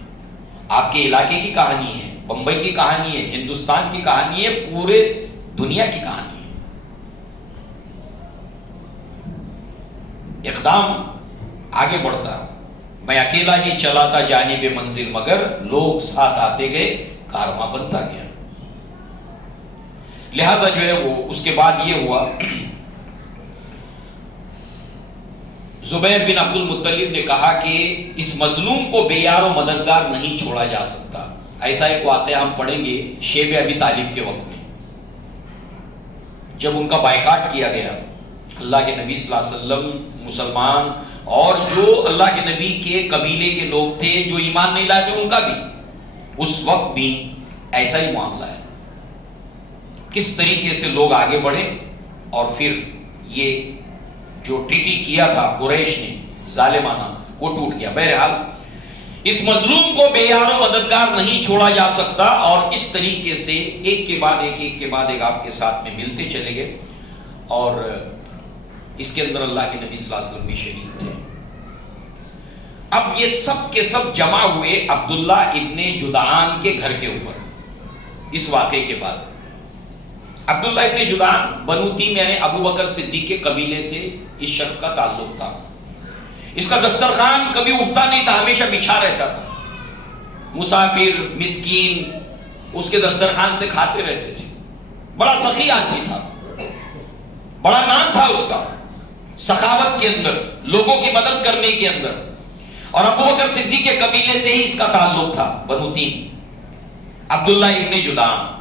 آپ کے علاقے کی کہانی ہے، بمبئی کی کہانی ہے، ہندوستان کی کہانی ہے، پورے دنیا کی کہانی ہے۔ اقدام آگے بڑھتا، میں اکیلا ہی چلا تھا جانب منزل، مگر لوگ ساتھ آتے گئے، کارواں بنتا گیا۔ لہذا جو ہے وہ اس کے بعد یہ ہوا، زبیر بن عبد المطلب نے کہا کہ اس مظلوم کو بے یار و مددگار نہیں چھوڑا جا سکتا۔ ایسا ایک واقعہ ہم پڑھیں گے شیب ابی طالب کے وقت میں، جب ان کا بائیکاٹ کیا گیا، اللہ کے نبی صلی اللہ علیہ وسلم، مسلمان اور جو اللہ کے نبی کے قبیلے کے لوگ تھے جو ایمان نہیں لائے تھے، ان کا بھی اس وقت بھی ایسا ہی معاملہ ہے۔ کس طریقے سے لوگ آگے بڑھے، اور پھر یہ جو ٹریٹی کیا تھا قریش نے ظالمانہ، وہ ٹوٹ گیا۔ بہرحال اس مظلوم کو بے یار و مددگار نہیں چھوڑا جا سکتا، اور اس طریقے سے ایک کے بعد ایک، ایک کے بعد ایک آپ کے ساتھ میں ملتے چلے گئے، اور اس کے اندر اللہ کے نبی صلی اللہ علیہ وسلم بھی شریک تھے۔ اب یہ سب کے سب جمع ہوئے عبداللہ ابن جدعان کے گھر کے اوپر۔ اس واقعے کے بعد عبداللہ ابن جدعان بنو تیم یعنی ابو بکر صدیق کے قبیلے سے اس شخص کا تعلق تھا۔ اس کا دسترخوان کبھی اٹھتا نہیں تھا، ہمیشہ بچھا رہتا تھا، مسافر مسکین اس کے دسترخوان سے کھاتے رہتے تھے۔ بڑا سخی آدمی تھا، بڑا نام تھا اس کا سخاوت کے اندر، لوگوں کی مدد کرنے کے اندر، اور ابو بکر صدیق کے قبیلے سے ہی اس کا تعلق تھا، بنو تیم، عبداللہ ابن جدعان۔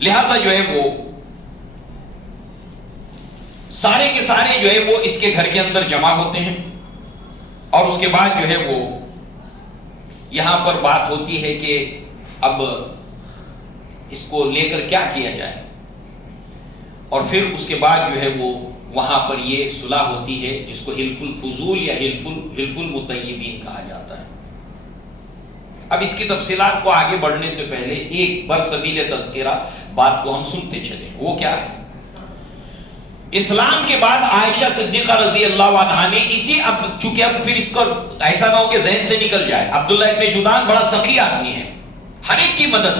لہذا جو ہے وہ سارے کے سارے جو ہے وہ اس کے گھر کے اندر جمع ہوتے ہیں، اور اس کے بعد جو ہے وہ یہاں پر بات ہوتی ہے کہ اب اس کو لے کر کیا کیا جائے، اور پھر اس کے بعد جو ہے وہ وہاں پر یہ صلح ہوتی ہے جس کو حلف الفضول یا حلف المطیبین کہا جاتا ہے۔ اب اس کی تفصیلات کو آگے بڑھنے سے پہلے ایک برسبیل تذکرہ بات کو ہم سنتے چلیں، وہ کیا ہے؟ اسلام کے بعد عائشہ صدیقہ رضی اللہ عنہا نے اب چونکہ اب پھر اس کو ایسا نہ ہو کہ ذہن سے نکل جائے، عبداللہ ابن جدعان بڑا سخی آدمی ہے، ہر ایک کی مدد.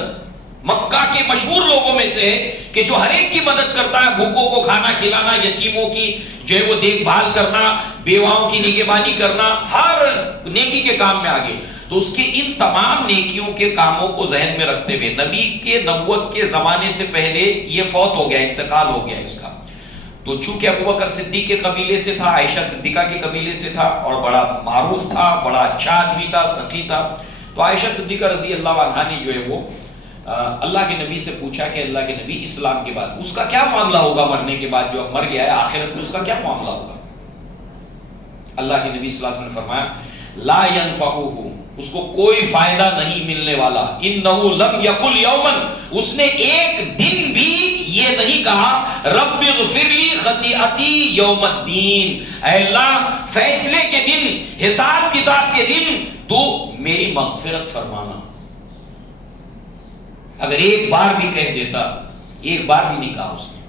مکہ کے مشہور لوگوں میں سے کہ جو ہر ایک کی مدد کرتا ہے، بھوکوں کو کھانا کھلانا، یتیموں کی جو ہے وہ دیکھ بھال کرنا، بیواؤں کی نگہبانی کرنا، ہر نیکی کے کام میں آگے. تو اس کے ان تمام نیکیوں کے کاموں کو ذہن میں رکھتے ہوئے نبی کے نبوت کے زمانے سے پہلے یہ فوت ہو گیا، انتقال ہو گیا اس کا. تو چونکہ ابوبکر صدیق کے قبیلے سے تھا، عائشہ صدیقہ کے قبیلے سے تھا، اور بڑا معروف تھا، بڑا اچھا آدمی تھا، سخی تھا. تو عائشہ صدیقہ رضی اللہ عنہا نے جو ہے وہ اللہ کے نبی سے پوچھا کہ اللہ کے نبی اسلام کے بعد اس کا کیا معاملہ ہوگا، مرنے کے بعد جو اب مر گیا ہے آخرت میں اس کا کیا معاملہ ہوگا. اللہ کے نبی صلی اللہ علیہ وسلم نے فرمایا لا ينفعه، اس کو کوئی فائدہ نہیں ملنے والا. انه لم يقل يوما، اس نے ایک دن بھی یہ نہیں کہا رب اغفر لی خطیئتی یوم الدین، اے اللہ فیصلے کے دن، حساب کتاب کے دن تو میری مغفرت فرمانا. اگر ایک بار بھی کہہ دیتا، ایک بار بھی نہیں کہا اس نے.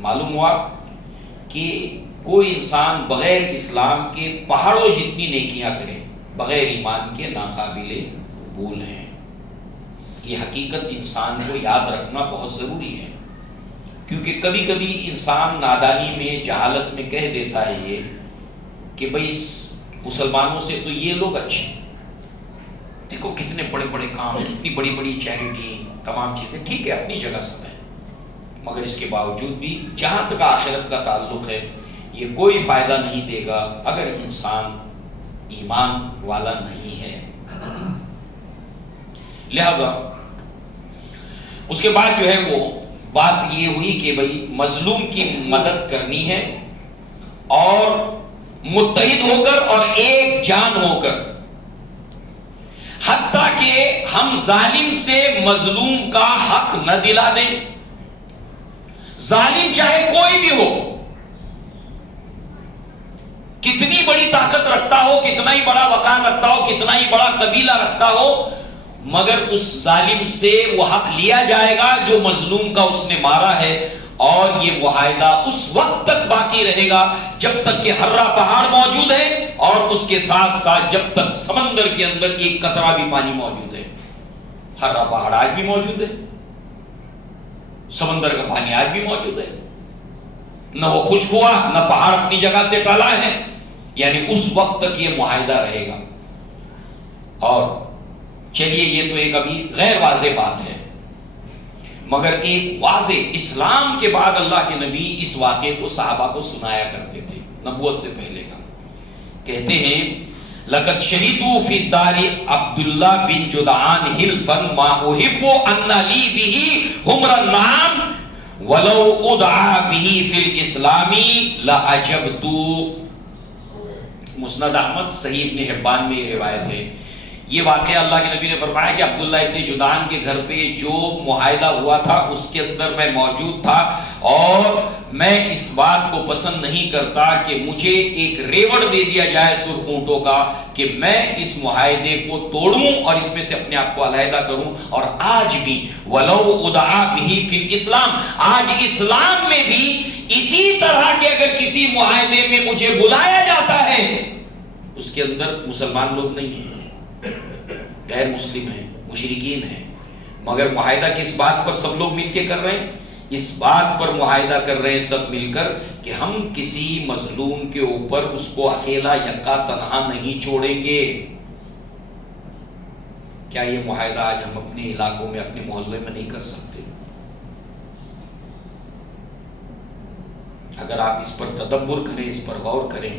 معلوم ہوا کہ کوئی انسان بغیر اسلام کے پہاڑوں جتنی نیکیاں کرے، بغیر ایمان کے ناقابل قبول ہیں. یہ حقیقت انسان کو یاد رکھنا بہت ضروری ہے، کیونکہ کبھی کبھی انسان نادانی میں، جہالت میں کہہ دیتا ہے یہ کہ بھئی مسلمانوں سے تو یہ لوگ اچھے، دیکھو کتنے بڑے بڑے کام، کتنی بڑی بڑی چیریٹی، تمام چیزیں ٹھیک ہے اپنی جگہ سب ہے، مگر اس کے باوجود بھی جہاں تک آخرت کا تعلق ہے یہ کوئی فائدہ نہیں دے گا اگر انسان ایمان والا نہیں ہے. لہذا اس کے بعد جو ہے وہ بات یہ ہوئی کہ بھئی مظلوم کی مدد کرنی ہے، اور متحد ہو کر اور ایک جان ہو کر، حتیٰ کہ ہم ظالم سے مظلوم کا حق نہ دلا دیں. ظالم چاہے کوئی بھی ہو، کتنی بڑی طاقت رکھتا ہو، کتنا ہی بڑا وقار رکھتا ہو، کتنا ہی بڑا قبیلہ رکھتا ہو، مگر اس ظالم سے وہ حق لیا جائے گا جو مظلوم کا اس نے مارا ہے. اور یہ معاہدہ اس وقت تک باقی رہے گا جب تک کہ ہررا پہاڑ موجود ہے، اور اس کے ساتھ ساتھ جب تک سمندر کے اندر ایک قطرہ بھی پانی موجود ہے. ہررا پہاڑ آج بھی موجود ہے، سمندر کا پانی آج بھی موجود ہے، نہ وہ خشک ہوا نہ پہاڑ اپنی جگہ سے ٹلا ہے. یعنی اس وقت تک یہ معاہدہ رہے گا. اور چلیے یہ تو ایک ابھی غیر واضح بات ہے، مگر ایک واضح، اسلام کے بعد اللہ کے نبی اس واقعے کو صحابہ کو سنایا کرتے تھے نبوت سے پہلے کا. کہتے ہیں لقد شہدوا فی الدار عبداللہ بن جدعان حلفا ما احب ان لی به حمر النعام ولو ادعا به فی الاسلام لاجبت. مسند احمد، صحیح ابن حبان میں یہ روایت ہے. یہ واقعہ اللہ کے نبی نے فرمایا کہ عبداللہ ابن جدعان کے گھر پہ جو معاہدہ ہوا تھا اس کے اندر میں موجود تھا، اور میں اس بات کو پسند نہیں کرتا کہ مجھے ایک ریوڑ دے دیا جائے سرخ اونٹوں کا کہ میں اس معاہدے کو توڑوں اور اس میں سے اپنے آپ کو علیحدہ کروں. اور آج بھی ولو ادعا به فی الاسلام، آج اسلام میں بھی اسی طرح کے اگر کسی معاہدے میں مجھے بلایا جاتا ہے، اس کے اندر مسلمان لوگ نہیں ہیں، غیر مسلم ہیں، مشرکین ہیں، مگر معاہدہ کس بات پر سب لوگ مل کے کر رہے ہیں؟ اس بات پر معاہدہ کر رہے ہیں سب مل کر کہ ہم کسی مظلوم کے اوپر اس کو اکیلا یکا تنہا نہیں چھوڑیں گے. کیا یہ معاہدہ آج ہم اپنے علاقوں میں، اپنے محلے میں نہیں کر سکتے؟ اگر آپ اس پر تدبر کریں، اس پر غور کریں،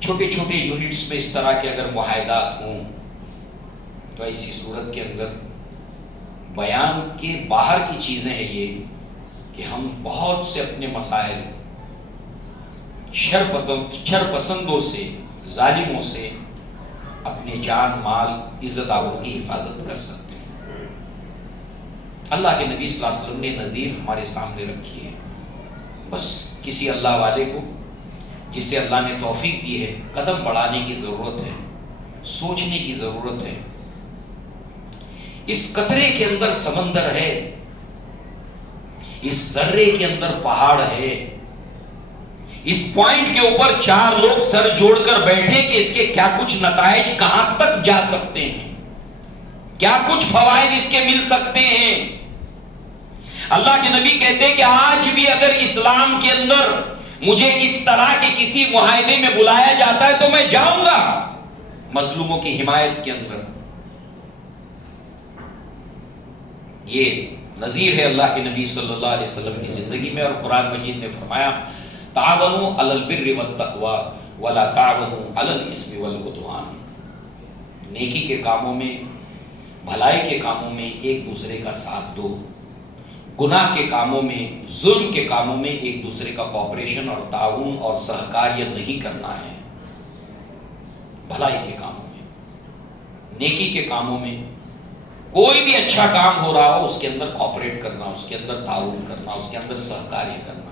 چھوٹے چھوٹے یونٹس میں اس طرح کے اگر معاہدات ہوں تو ایسی صورت کے اندر بیان کے باہر کی چیزیں ہیں یہ کہ ہم بہت سے اپنے مسائل شر پسندوں سے، ظالموں سے اپنے جان مال عزت آبرو کی حفاظت کر سکتے ہیں. اللہ کے نبی صلی اللہ علیہ وسلم نے نظیر ہمارے سامنے رکھی ہے. بس کسی اللہ والے کو جسے اللہ نے توفیق دی ہے قدم بڑھانے کی ضرورت ہے، سوچنے کی ضرورت ہے. اس قطرے کے اندر سمندر ہے، اس ذرے کے اندر پہاڑ ہے، اس پوائنٹ کے اوپر 4 لوگ سر جوڑ کر بیٹھے کہ اس کے کیا کچھ نتائج کہاں تک جا سکتے ہیں، کیا کچھ فوائد اس کے مل سکتے ہیں. اللہ کے نبی کہتے ہیں کہ آج بھی اگر اسلام کے اندر مجھے اس طرح کے کسی معاہدے میں بلایا جاتا ہے تو میں جاؤں گا مظلوموں کی حمایت کے اندر. یہ نظیر ہے اللہ کے نبی صلی اللہ علیہ وسلم کی زندگی میں. اور قرآن مجید نے فرمایا تعاونوا علی البر والتقوی ولا تعاونوا علی الاثم والعدوان. نیکی کے کاموں میں، بھلائی کے کاموں میں ایک دوسرے کا ساتھ دو، گناہ کے کاموں میں، ظلم کے کاموں میں ایک دوسرے کا کوآپریشن اور تعاون اور سہکاریہ نہیں کرنا ہے. بھلائی کے کاموں میں، نیکی کے کاموں میں، کوئی بھی اچھا کام ہو رہا ہو اس کے اندر کوآپریٹ کرنا، اس کے اندر تعاون کرنا، اس کے اندر سہکاریہ کرنا.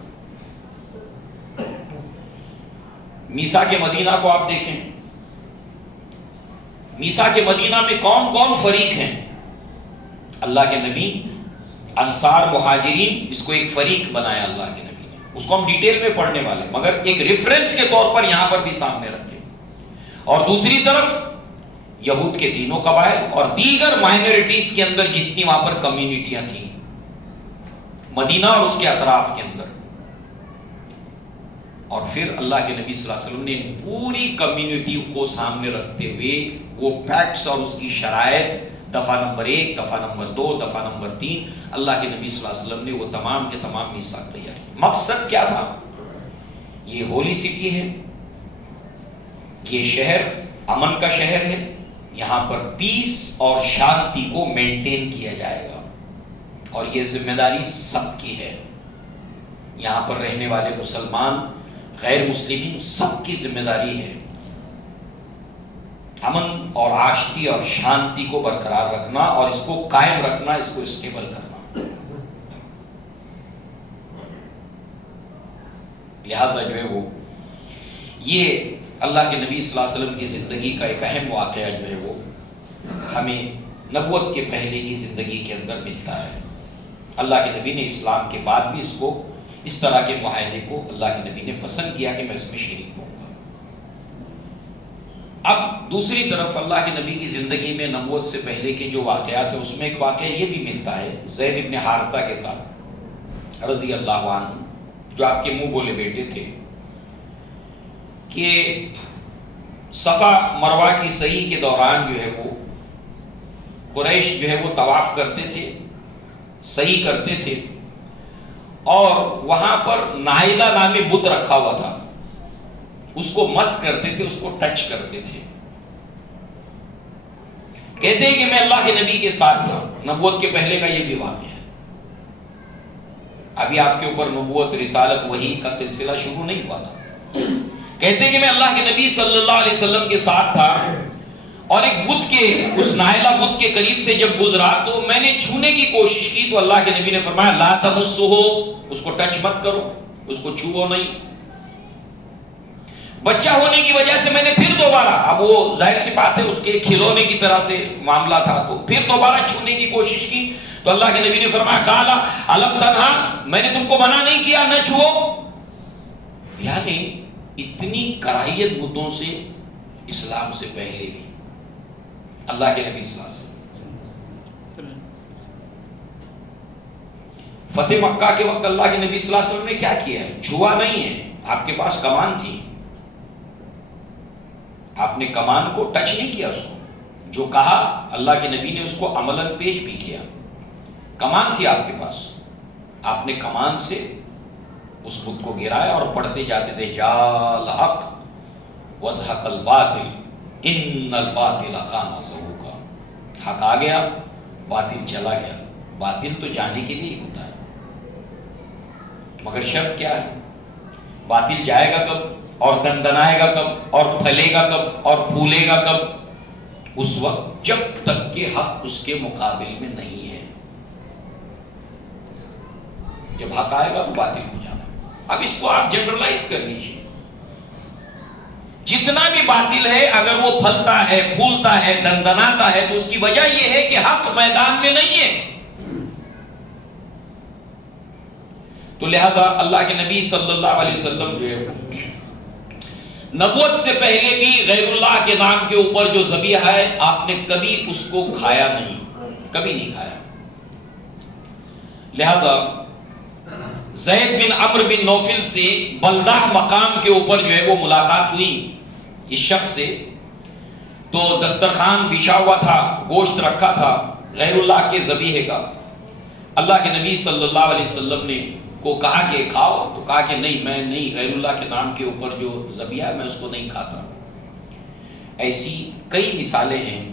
میثاق مدینہ کو آپ دیکھیں، میثاق مدینہ میں کون کون فریق ہیں؟ اللہ کے نبی، انصار، مہاجرین، اس کو ایک فریق بنایا اللہ کے نبی نے. اس کو ہم ڈیٹیل میں پڑھنے والے مگر ایک ریفرنس کے طور پر یہاں پر بھی سامنے رکھے. اور دوسری طرف یہود کے تینوں قبائل اور دیگر مائنورٹیز کے اندر جتنی وہاں پر کمیونٹیاں تھیں مدینہ اور اس کے اطراف کے اندر. اور پھر اللہ کے نبی صلی اللہ علیہ وسلم نے پوری کمیونٹی کو سامنے رکھتے ہوئے وہ فیکٹس اور اس کی شرائط دفعہ نمبر 1، دفعہ نمبر 2، دفعہ نمبر 3 اللہ کے نبی صلی اللہ علیہ وسلم نے وہ تمام کے تمام میثاق تیار کیے. مقصد کیا تھا؟ یہ ہولی سٹی ہے، یہ شہر امن کا شہر ہے، یہاں پر پیس اور شانتی کو مینٹین کیا جائے گا اور یہ ذمہ داری سب کی ہے. یہاں پر رہنے والے مسلمان، غیر مسلمین، سب کی ذمہ داری ہے امن اور آشتی اور شانتی کو برقرار رکھنا اور اس کو قائم رکھنا، اس کو اسٹیبل کرنا. لہذا جو ہے وہ یہ اللہ کے نبی صلی اللہ علیہ وسلم کی زندگی کا ایک اہم واقعہ جو ہے وہ ہمیں نبوت کے پہلے کی زندگی کے اندر ملتا ہے. اللہ کے نبی نے اسلام کے بعد بھی اس کو، اس طرح کے معاہدے کو اللہ کے نبی نے پسند کیا کہ میں اس میں شریک ہوں گا. اب دوسری طرف اللہ کے نبی کی زندگی میں نبوت سے پہلے کے جو واقعات ہیں اس میں ایک واقعہ یہ بھی ملتا ہے زید ابن حارثہ کے ساتھ رضی اللہ عنہ، جو آپ کے منہ بولے بیٹے تھے، کہ صفا مروہ کی سعی کے دوران جو ہے وہ قریش جو ہے وہ طواف کرتے تھے، سعی کرتے تھے، اور وہاں پر نائلہ نامی بت رکھا ہوا تھا، اس کو مس کرتے تھے، اس کو ٹچ کرتے تھے. کہتے ہیں کہ میں اللہ کے نبی کے ساتھ تھا. نبوت کے پہلے کا یہ بھی واقعہ ہے. ابھی آپ کے اوپر نبوت، رسالت، وحی کا سلسلہ شروع نہیں ہوا تھا. کہتے ہیں کہ میں اللہ کے نبی صلی اللہ علیہ وسلم کے ساتھ تھا اور ایک بت کے، اس نائلہ بت کے قریب سے جب گزرا تو میں نے چھونے کی کوشش کی تو اللہ کے نبی نے فرمایا لا تمسہ، اس کو ٹچ مت کرو، اس کو چھوؤ نہیں. بچہ ہونے کی وجہ سے میں نے پھر دوبارہ، اب وہ ظاہر سی بات ہے اس کے کھلونے کی طرح سے معاملہ تھا، تو پھر دوبارہ چھونے کی کوشش کی تو اللہ کے نبی نے فرمایا قال الم تنہا، میں نے تم کو منع نہیں کیا نہ چھوؤ. یعنی اتنی کراہیت بتوں سے اسلام سے پہلے بھی اللہ کے نبی صلی اللہ علیہ وسلم. فتح مکہ کے وقت اللہ کے نبی صلی اللہ علیہ وسلم نے کیا کیا ہے؟ چھوا نہیں ہے. آپ کے پاس کمان تھی، آپ نے کمان کو ٹچ نہیں کیا. اس کو جو کہا اللہ کے نبی نے اس کو عملاً پیش بھی کیا. کمان تھی آپ کے پاس، آپ نے کمان سے اس بت کو گرایا اور پڑھتے جاتے تھے جا الحق وزحق الباطل ان الباطل کان زہوقا. حق آ گیا، باطل چلا گیا. باطل تو جانے کے لیے ہوتا ہے، مگر شرط کیا ہے؟ باطل جائے گا کب اور دندنائے گا کب اور پھلے گا کب اور پھولے گا کب؟ اس وقت جب تک کہ حق اس کے مقابل میں نہیں ہے. جب حق آئے گا تو باطل ہو جانا. اب اس کو آپ جنرلائز کر لیجیے. جتنا بھی باطل ہے اگر وہ پھلتا ہے، پھولتا ہے، دندناتا ہے تو اس کی وجہ یہ ہے کہ حق میدان میں نہیں ہے. تو لہذا اللہ کے نبی صلی اللہ علیہ وسلم جو ہے نبوت سے پہلے بھی غیر اللہ کے نام کے اوپر جو ذبیحہ ہے آپ نے کبھی اس کو کھایا نہیں. کبھی نہیں کھایا. لہذا زید بن عمرو بن نوفل سے بلدہ مقام کے اوپر جو ہے وہ ملاقات ہوئی اس شخص سے. تو دسترخوان بچھا ہوا تھا، گوشت رکھا تھا غیر اللہ کے ذبیحے کا. اللہ کے نبی صلی اللہ علیہ وسلم نے کو کہا کہ کھاؤ، تو کہا کہ نہیں، میں نہیں، غیر اللہ کے نام کے اوپر جو ذبیحہ ہے میں اس کو نہیں کھاتا. ایسی کئی مثالیں ہیں.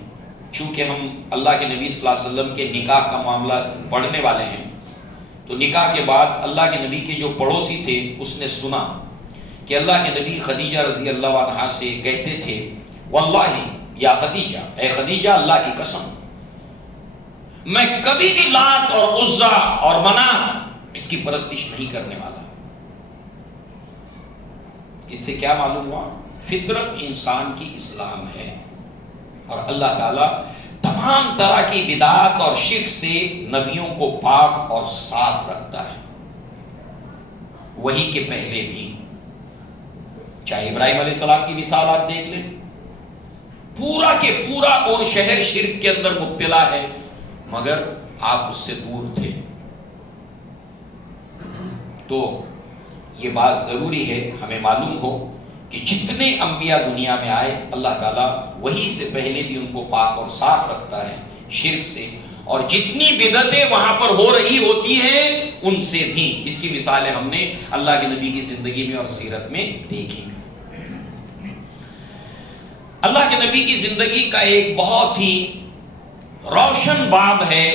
چونکہ ہم اللہ کے نبی صلی اللہ علیہ وسلم کے نکاح کا معاملہ پڑھنے والے ہیں، تو نکاح کے بعد اللہ کے نبی کے جو پڑوسی تھے اس نے سنا کہ اللہ کے نبی خدیجہ رضی اللہ عنہا سے کہتے تھے واللہ یا خدیجہ، اے خدیجہ اللہ کی قسم میں کبھی بھی لات اور عزا اور منات اس کی پرستش نہیں کرنے والا. اس سے کیا معلوم ہوا؟ فطرت انسان کی اسلام ہے، اور اللہ تعالیٰ تمام طرح کی بدعات اور شرک سے نبیوں کو پاک اور صاف رکھتا ہے. وہی کے پہلے بھی چاہے ابراہیم علیہ السلام کی مثال آپ دیکھ لیں، پورا کے پورا اور شہر شرک کے اندر مبتلا ہے، مگر آپ اس سے دور تھے. تو یہ بات ضروری ہے ہمیں معلوم ہو کہ جتنے انبیاء دنیا میں آئے اللہ تعالیٰ وہی سے پہلے بھی ان کو پاک اور صاف رکھتا ہے شرک سے، اور جتنی بدعتیں وہاں پر ہو رہی ہوتی ہیں ان سے بھی. اس کی مثالیں ہم نے اللہ کے نبی کی زندگی میں اور سیرت میں دیکھی. اللہ کے نبی کی زندگی کا ایک بہت ہی روشن باب ہے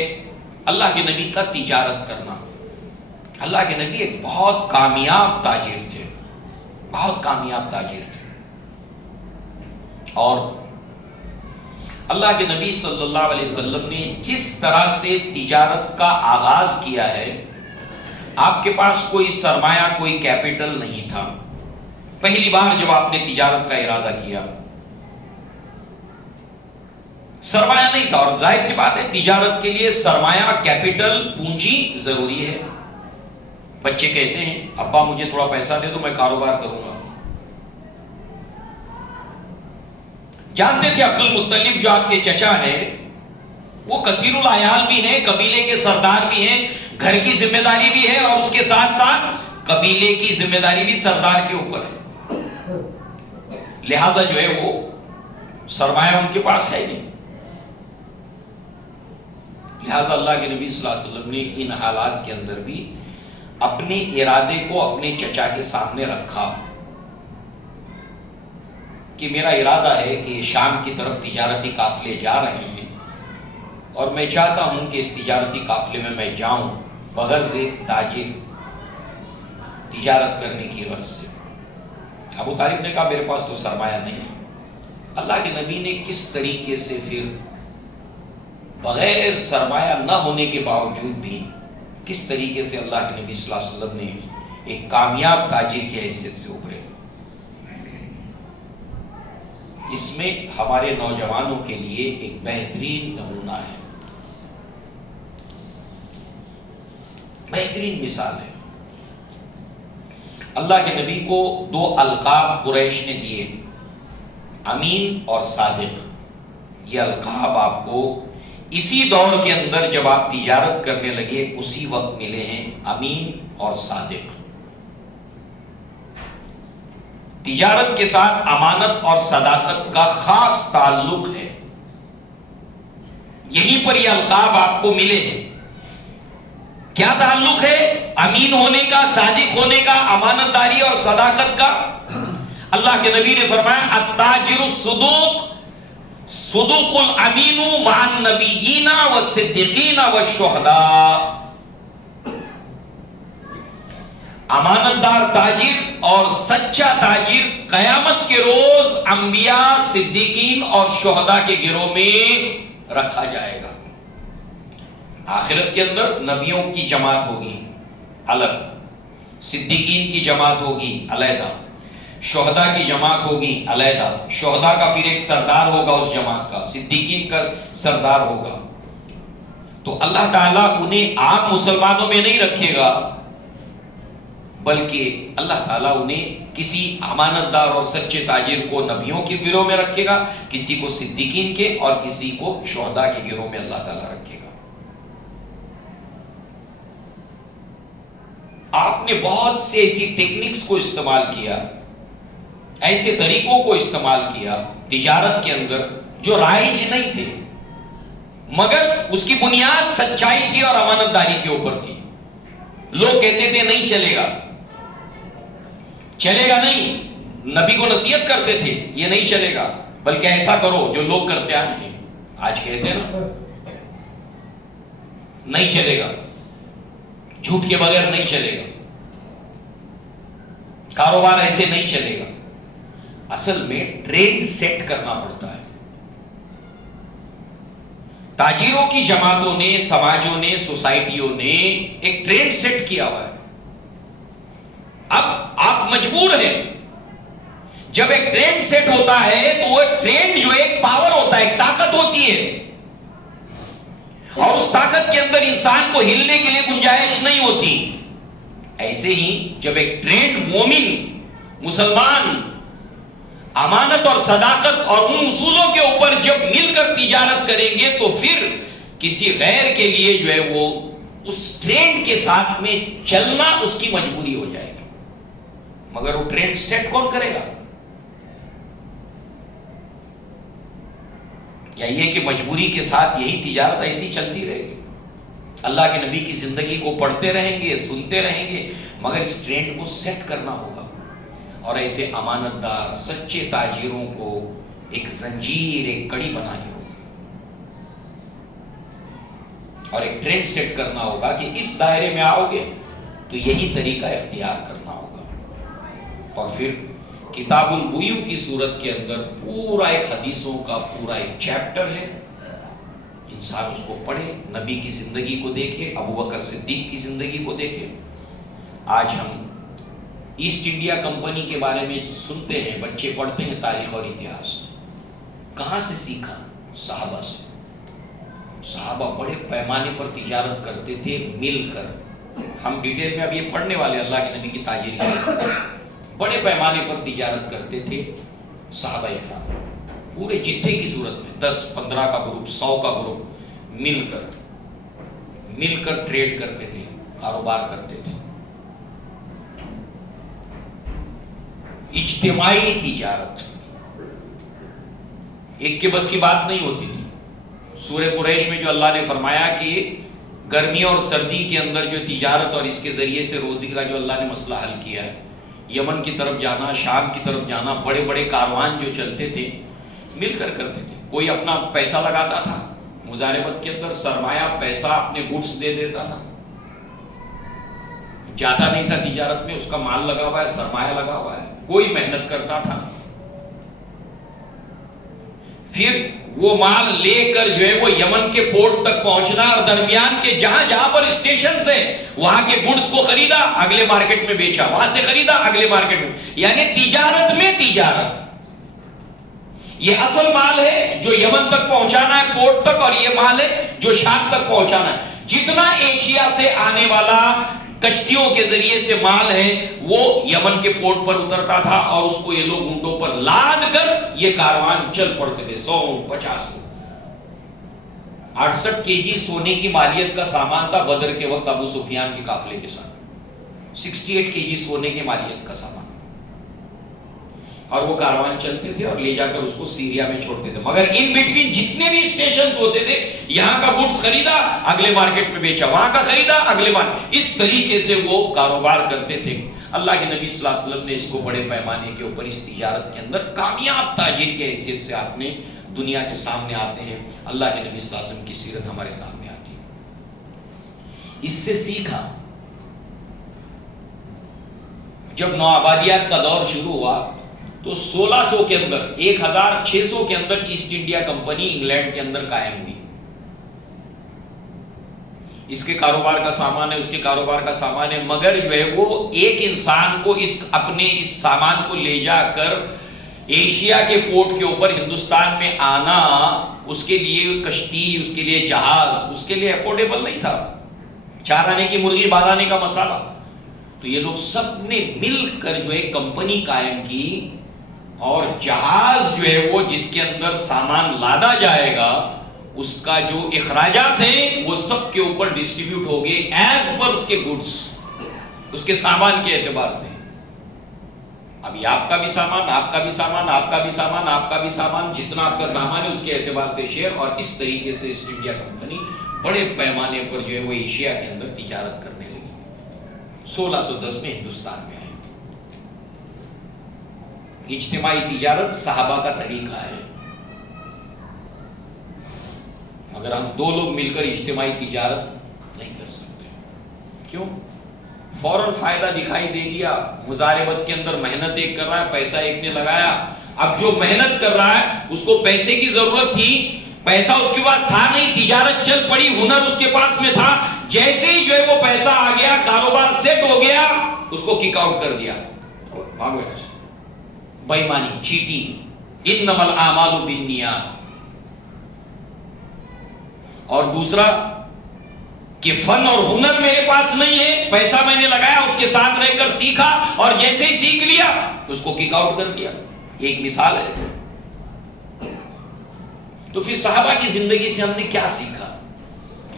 اللہ کے نبی کا تجارت کرنا. اللہ کے نبی ایک بہت کامیاب تاجر تھے، بہت کامیاب تاجر تھے. اور اللہ کے نبی صلی اللہ علیہ وسلم نے جس طرح سے تجارت کا آغاز کیا ہے، آپ کے پاس کوئی سرمایہ، کوئی کیپٹل نہیں تھا. پہلی بار جب آپ نے تجارت کا ارادہ کیا سرمایہ نہیں تھا، اور ظاہر سی بات ہے تجارت کے لیے سرمایہ، کیپٹل، پونجی ضروری ہے. بچے کہتے ہیں ابا مجھے تھوڑا پیسہ دے دو میں کاروبار کروں گا. جانتے تھے عبد المطلب جو آپ کے چچا ہے وہ کثیر العیال بھی ہیں، قبیلے کے سردار بھی ہیں، گھر کی ذمہ داری بھی ہے، اور اس کے ساتھ ساتھ قبیلے کی ذمہ داری بھی سردار کے اوپر ہے. لہذا جو ہے وہ سرمایہ ان کے پاس ہے نہیں. لہذا اللہ کے نبی صلی اللہ علیہ وسلم نے ان حالات کے اندر بھی اپنے ارادے کو اپنے چچا کے سامنے رکھا کہ میرا ارادہ ہے کہ شام کی طرف تجارتی قافلے جا رہے ہیں، اور میں چاہتا ہوں کہ اس تجارتی قافلے میں جاؤں بغرض تاجر، تجارت کرنے کی غرض سے. ابو طالب نے کہا میرے پاس تو سرمایہ نہیں ہے. اللہ کے نبی نے کس طریقے سے پھر بغیر سرمایہ نہ ہونے کے باوجود بھی کس طریقے سے اللہ کے نبی صلی اللہ علیہ وسلم نے ایک کامیاب تاجر کی حیثیت سے ابھرے. اس میں ہمارے نوجوانوں کے لیے ایک بہترین نمونہ ہے، بہترین مثال ہے. اللہ کے نبی کو 2 القاب قریش نے دیے، امین اور صادق. یہ القاب آپ کو اسی دور کے اندر جب آپ تجارت کرنے لگے اسی وقت ملے ہیں، امین اور صادق. تجارت کے ساتھ امانت اور صداقت کا خاص تعلق ہے. یہیں پر یہ القاب آپ کو ملے ہیں. کیا تعلق ہے؟ امین ہونے کا، صادق ہونے کا، امانت داری اور صداقت کا. اللہ کے نبی نے فرمایا التاجر الصدوق صدوق الامین مع النبیین والصدیقین والشہداء. امانت دار تاجر اور سچا تاجر قیامت کے روز انبیاء، صدیقین اور شہداء کے گروہ میں رکھا جائے گا. آخرت کے اندر نبیوں کی جماعت ہوگی الگ، صدیقین کی جماعت ہوگی علیحدہ، شہداء کی جماعت ہوگی علیحدہ. شہداء کا پھر ایک سردار ہوگا اس جماعت کا، صدیقین کا سردار ہوگا. تو اللہ تعالیٰ انہیں عام مسلمانوں میں نہیں رکھے گا، بلکہ اللہ تعالیٰ انہیں کسی امانت دار اور سچے تاجر کو نبیوں کے گروہ میں رکھے گا، کسی کو صدیقین کے اور کسی کو شہداء کے گروہ میں اللہ تعالیٰ رکھے گا. آپ نے بہت سے ایسی ٹیکنکس کو استعمال کیا، ایسے طریقوں کو استعمال کیا تجارت کے اندر جو رائج نہیں تھے، مگر اس کی بنیاد سچائی تھی اور امانت داری کے اوپر تھی. لوگ کہتے تھے نہیں چلے گا، چلے گا نہیں. نبی کو نصیحت کرتے تھے یہ نہیں چلے گا، بلکہ ایسا کرو جو لوگ کرتے آئے ہیں. آج کہتے ہیں نا نہیں چلے گا، جھوٹ کے بغیر نہیں چلے گا، کاروبار ایسے نہیں چلے گا. اصل میں ٹرینڈ سیٹ کرنا پڑتا ہے. تاجروں کی جماعتوں نے، سماجوں نے، سوسائٹیوں نے ایک ٹرینڈ سیٹ کیا ہوا ہے. اب آپ مجبور ہیں، جب ایک ٹرینڈ سیٹ ہوتا ہے تو وہ ٹرینڈ جو ایک پاور ہوتا ہے، ایک طاقت ہوتی ہے، اور اس طاقت کے اندر انسان کو ہلنے کے لیے گنجائش نہیں ہوتی. ایسے ہی جب ایک ٹرینڈ مومن مسلمان امانت اور صداقت اور ان اصولوں کے اوپر جب مل کر تجارت کریں گے تو پھر کسی غیر کے لیے جو ہے وہ اس ٹرینڈ کے ساتھ میں چلنا اس کی مجبوری ہو جائے گا. مگر وہ ٹرینڈ سیٹ کون کرے گا؟ یا یہ کہ مجبوری کے ساتھ یہی تجارت ایسی چلتی رہے گی؟ اللہ کے نبی کی زندگی کو پڑھتے رہیں گے، سنتے رہیں گے، مگر اس ٹرینڈ کو سیٹ کرنا ہوگا. اور ایسے امانت دار سچے تاجروں کو ایک زنجیر، ایک کڑی بنانی ہوگی، اور ایک ٹرینڈ سیٹ کرنا ہوگا کہ اس دائرے میں آؤ گے تو یہی طریقہ اختیار کرنا ہوگا. اور پھر کتاب البیوع کی صورت کے اندر پورا ایک حدیثوں کا پورا ایک چیپٹر ہے. انسان اس کو پڑھے، نبی کی زندگی کو دیکھے، ابو بکر صدیق کی زندگی کو دیکھے. آج ہم ایسٹ انڈیا کمپنی کے بارے میں سنتے ہیں، بچے پڑھتے ہیں تاریخ اور اتہاس. کہاں سے سیکھا؟ صحابہ سے. صحابہ بڑے پیمانے پر تجارت کرتے تھے مل کر. ہم ڈیٹیل میں اب یہ پڑھنے والے اللہ کے نبی کی تاجری بڑے پیمانے پر تجارت کرتے تھے صحابہ اکرام. پورے جتھے کی صورت میں 10-15 کا گروپ، 100 کا گروپ مل کر ٹریڈ کرتے تھے، کاروبار کرتے تھے. اجتماعی تجارت ایک کے بس کی بات نہیں ہوتی تھی. سورہ قریش میں جو اللہ نے فرمایا کہ گرمی اور سردی کے اندر جو تجارت اور اس کے ذریعے سے روزی کا جو اللہ نے مسئلہ حل کیا ہے، یمن کی طرف جانا، شام کی طرف جانا، بڑے بڑے کاروان جو چلتے تھے مل کر کرتے تھے. کوئی اپنا پیسہ لگاتا تھا مضاربت کے اندر، سرمایہ پیسہ اپنے گڈس دے دیتا تھا. جاتا نہیں تھا تجارت میں، اس کا مال لگا ہوا ہے، سرمایہ لگا ہوا ہے، کوئی محنت کرتا تھا. پھر وہ مال لے کر جو ہے وہ یمن کے پورٹ تک پہنچنا، اور درمیان کے جہاں جہاں پر اسٹیشن سے وہاں کے گڈس کو خریدا، اگلے مارکیٹ میں بیچا، وہاں سے خریدا، اگلے مارکیٹ میں. یعنی تجارت میں تجارت. یہ اصل مال ہے جو یمن تک پہنچانا ہے پورٹ تک، اور یہ مال ہے جو شام تک پہنچانا ہے. جتنا ایشیا سے آنے والا کشتیوں کے ذریعے سے مال ہے وہ یمن کے پورٹ پر اترتا تھا، اور اس کو یہ لوگ اونٹوں پر لاد کر یہ کاروان چل پڑتے تھے. 150 68 kg سونے کی مالیت کا سامان تھا بدر کے وقت ابو سفیان کے قافلے کے ساتھ. 68 kg سونے کی مالیت کا سامان، اور وہ کاروان چلتے تھے اور لے جا کر اس کو سیریا میں چھوڑتے تھے. مگر ان بٹوین جتنے بھی اسٹیشنز ہوتے تھے، یہاں کا گڈس خریدا، اگلے مارکیٹ میں بیچا، وہاں کا خریدا، اگلے مارکیٹ. اس طریقے سے وہ کاروبار کرتے تھے. اللہ کے نبی صلی اللہ علیہ وسلم نے اس کو بڑے پیمانے کے اوپر اس تجارت کے اندر کامیاب تاجر کے حیثیت سے آپ نے دنیا کے سامنے آتے ہیں. اللہ کے نبی صلی اللہ علیہ وسلم کی سیرت ہمارے سامنے آتی ہے. اس سے سیکھا. جب نوآبادیات کا دور شروع ہوا تو 1600 کے اندر 1600 کے اندر ایسٹ انڈیا کمپنی انگلینڈ کے اندر قائم ہوئی. اس کے کاروبار کا سامان ہے، اس کے کاروبار کا سامان ہے، مگر جو ہے وہ ایک انسان کو اپنے اس سامان کو لے جا کر ایشیا کے پورٹ کے اوپر ہندوستان میں آنا، اس کے لیے کشتی، اس کے لیے جہاز، اس کے لیے افورڈیبل نہیں تھا. 4 آنے کی مرغی 12 آنے کا مسئلہ. تو یہ لوگ سب نے مل کر جو ہے کمپنی قائم کی، اور جہاز جو ہے وہ جس کے اندر سامان لادا جائے گا اس کا جو اخراجات ہیں وہ سب کے اوپر ڈسٹریبیوٹ ہو گئے ایز پر اس کے گڈس. اس کے سامان کے اعتبار سے. ابھی آپ کا بھی سامان، آپ کا بھی سامان، آپ کا بھی سامان، آپ کا بھی سامان، جتنا آپ کا سامان ہے اس کے اعتبار سے شیئر. اور اس طریقے سے ایسٹ انڈیا کمپنی بڑے پیمانے پر جو ہے وہ ایشیا کے اندر تجارت کرنے لگی. 1610 میں ہندوستان میں آئی. اجتماعی تجارت صحابہ کا طریقہ ہے، مگر ہم دو لوگ مل کر اجتماعی تجارت نہیں کر سکتے. کیوں؟ فوراً فائدہ دکھائی دے دیا. مزاربت کے اندر محنت ایک کر رہا ہے، پیسہ ایک نے لگایا. اب جو محنت کر رہا ہے اس کو پیسے کی ضرورت تھی، پیسہ اس کے پاس تھا نہیں، تجارت چل پڑی، ہنر اس کے پاس میں تھا. جیسے ہی جو ہے وہ پیسہ آ گیا، کاروبار سیٹ ہو گیا، اس کو کک آؤٹ کر دیا. بےایمانی، چیٹنگ، انما الاعمال بالنیات. اور دوسرا کہ فن اور ہنر میرے پاس نہیں ہے، پیسہ میں نے لگایا، اس کے ساتھ رہ کر سیکھا، اور جیسے ہی سیکھ لیا اس کو کک آؤٹ کر دیا. ایک مثال ہے. تو پھر صحابہ کی زندگی سے ہم نے کیا سیکھا؟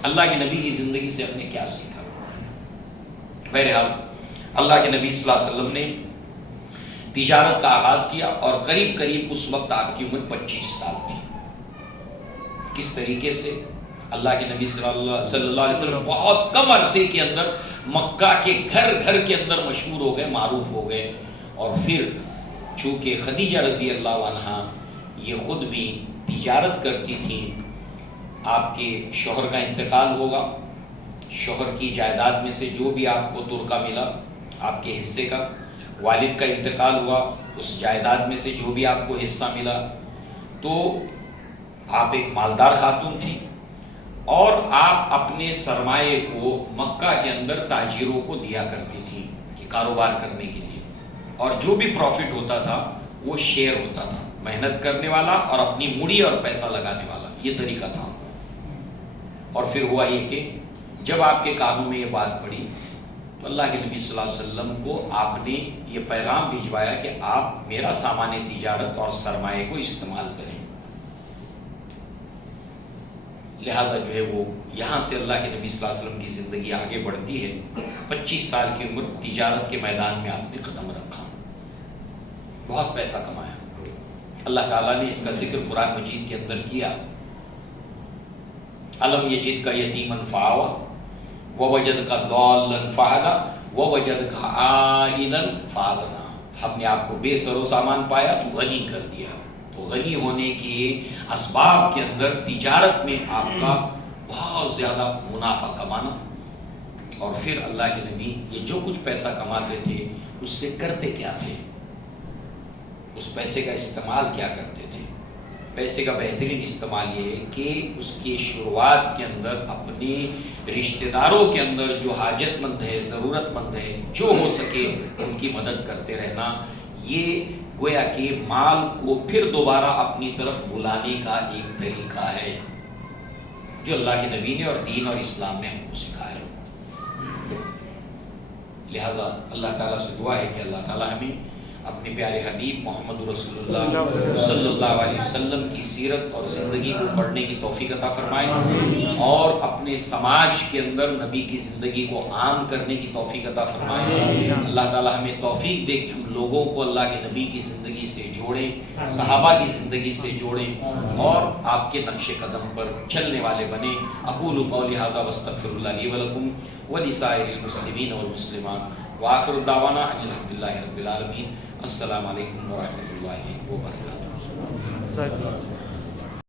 اللہ کے نبی کی زندگی سے ہم نے کیا سیکھا؟ بہرحال اللہ کے نبی صلی اللہ علیہ وسلم نے تجارت کا آغاز کیا، اور قریب قریب اس وقت آپ کی عمر 25 سال تھی. کس طریقے سے؟ اللہ کے نبی صلی اللہ علیہ وسلم بہت کم عرصے کے اندر مکہ کے گھر گھر کے اندر مشہور ہو گئے، معروف ہو گئے. اور پھر چونکہ خدیجہ رضی اللہ عنہا یہ خود بھی تجارت کرتی تھیں، آپ کے شوہر کا انتقال ہوگا، شوہر کی جائیداد میں سے جو بھی آپ کو ترکہ ملا آپ کے حصے کا، والد کا انتقال ہوا، اس جائیداد میں سے جو بھی آپ کو حصہ ملا. تو آپ ایک مالدار خاتون تھی، اور آپ اپنے سرمایے کو مکہ کے اندر تاجروں کو دیا کرتی تھی کہ کاروبار کرنے کے لیے. اور جو بھی پروفٹ ہوتا تھا وہ شیئر ہوتا تھا، محنت کرنے والا اور اپنی مڑی اور پیسہ لگانے والا، یہ طریقہ تھا ان کا. اور پھر ہوا یہ کہ جب آپ کے کانوں میں یہ بات پڑی تو اللہ کے نبی صلی اللہ علیہ وسلم کو آپ نے یہ پیغام بھجوایا کہ آپ میرا سامان تجارت اور سرمایے کو استعمال کریں. لہذا جو ہے وہ یہاں سے اللہ کے نبی صلی اللہ علیہ وسلم کی زندگی آگے بڑھتی ہے. 25 سال کی عمر تجارت کے میدان میں آپ نے قدم رکھا، بہت پیسہ کمایا. اللہ تعالیٰ نے اس کا ذکر قرآن مجید کے اندر کیا. الم یجدک یتیما فآویٰ ووجدک ضالا فہدیٰ ووجدک عائلا فاغنیٰ. ہم نے آپ کو بے سر و سامان پایا تو غنی کر دیا. تو غنی ہونے کے اسباب کے اندر تجارت میں آپ کا بہت زیادہ منافع کمانا. اور پھر اللہ کے نبی یہ جو کچھ پیسہ کماتے تھے اس سے کرتے کیا تھے؟ اس پیسے کا استعمال کیا کرتے تھے؟ پیسے کا بہترین استعمال یہ ہے کہ اس کی شروعات کے اندر اپنے رشتہ داروں کے اندر جو حاجت مند ہے، ضرورت مند ہے، جو ہو سکے ان کی مدد کرتے رہنا. یہ گویا کہ مال کو پھر دوبارہ اپنی طرف بلانے کا ایک طریقہ ہے جو اللہ کے نبی نے اور دین اور اسلام نے ہم کو سکھایا. لہذا اللہ تعالیٰ سے دعا ہے کہ اللہ تعالیٰ ہمیں اپنے پیارے حبیب محمد رسول اللہ صلی اللہ علیہ وسلم کی سیرت اور زندگی کو پڑھنے کی توفیق عطا فرمائے، اور اپنے سماج کے اندر نبی کی زندگی کو عام کرنے کی توفیق عطا فرمائے. اللہ تعالیٰ ہمیں توفیق دے کہ ہم لوگوں کو اللہ کے نبی کی زندگی سے جوڑیں، صحابہ کی زندگی سے جوڑیں، اور آپ کے نقش قدم پر چلنے والے بنیں. اقول قولی ھذا واستغفر اللہ لی ولکم ولسائر المسلمین والمسلمات، وآخر دعوانا ان الحمدللہ رب العالمین. السلام علیکم ورحمۃ اللہ وبرکاتہ.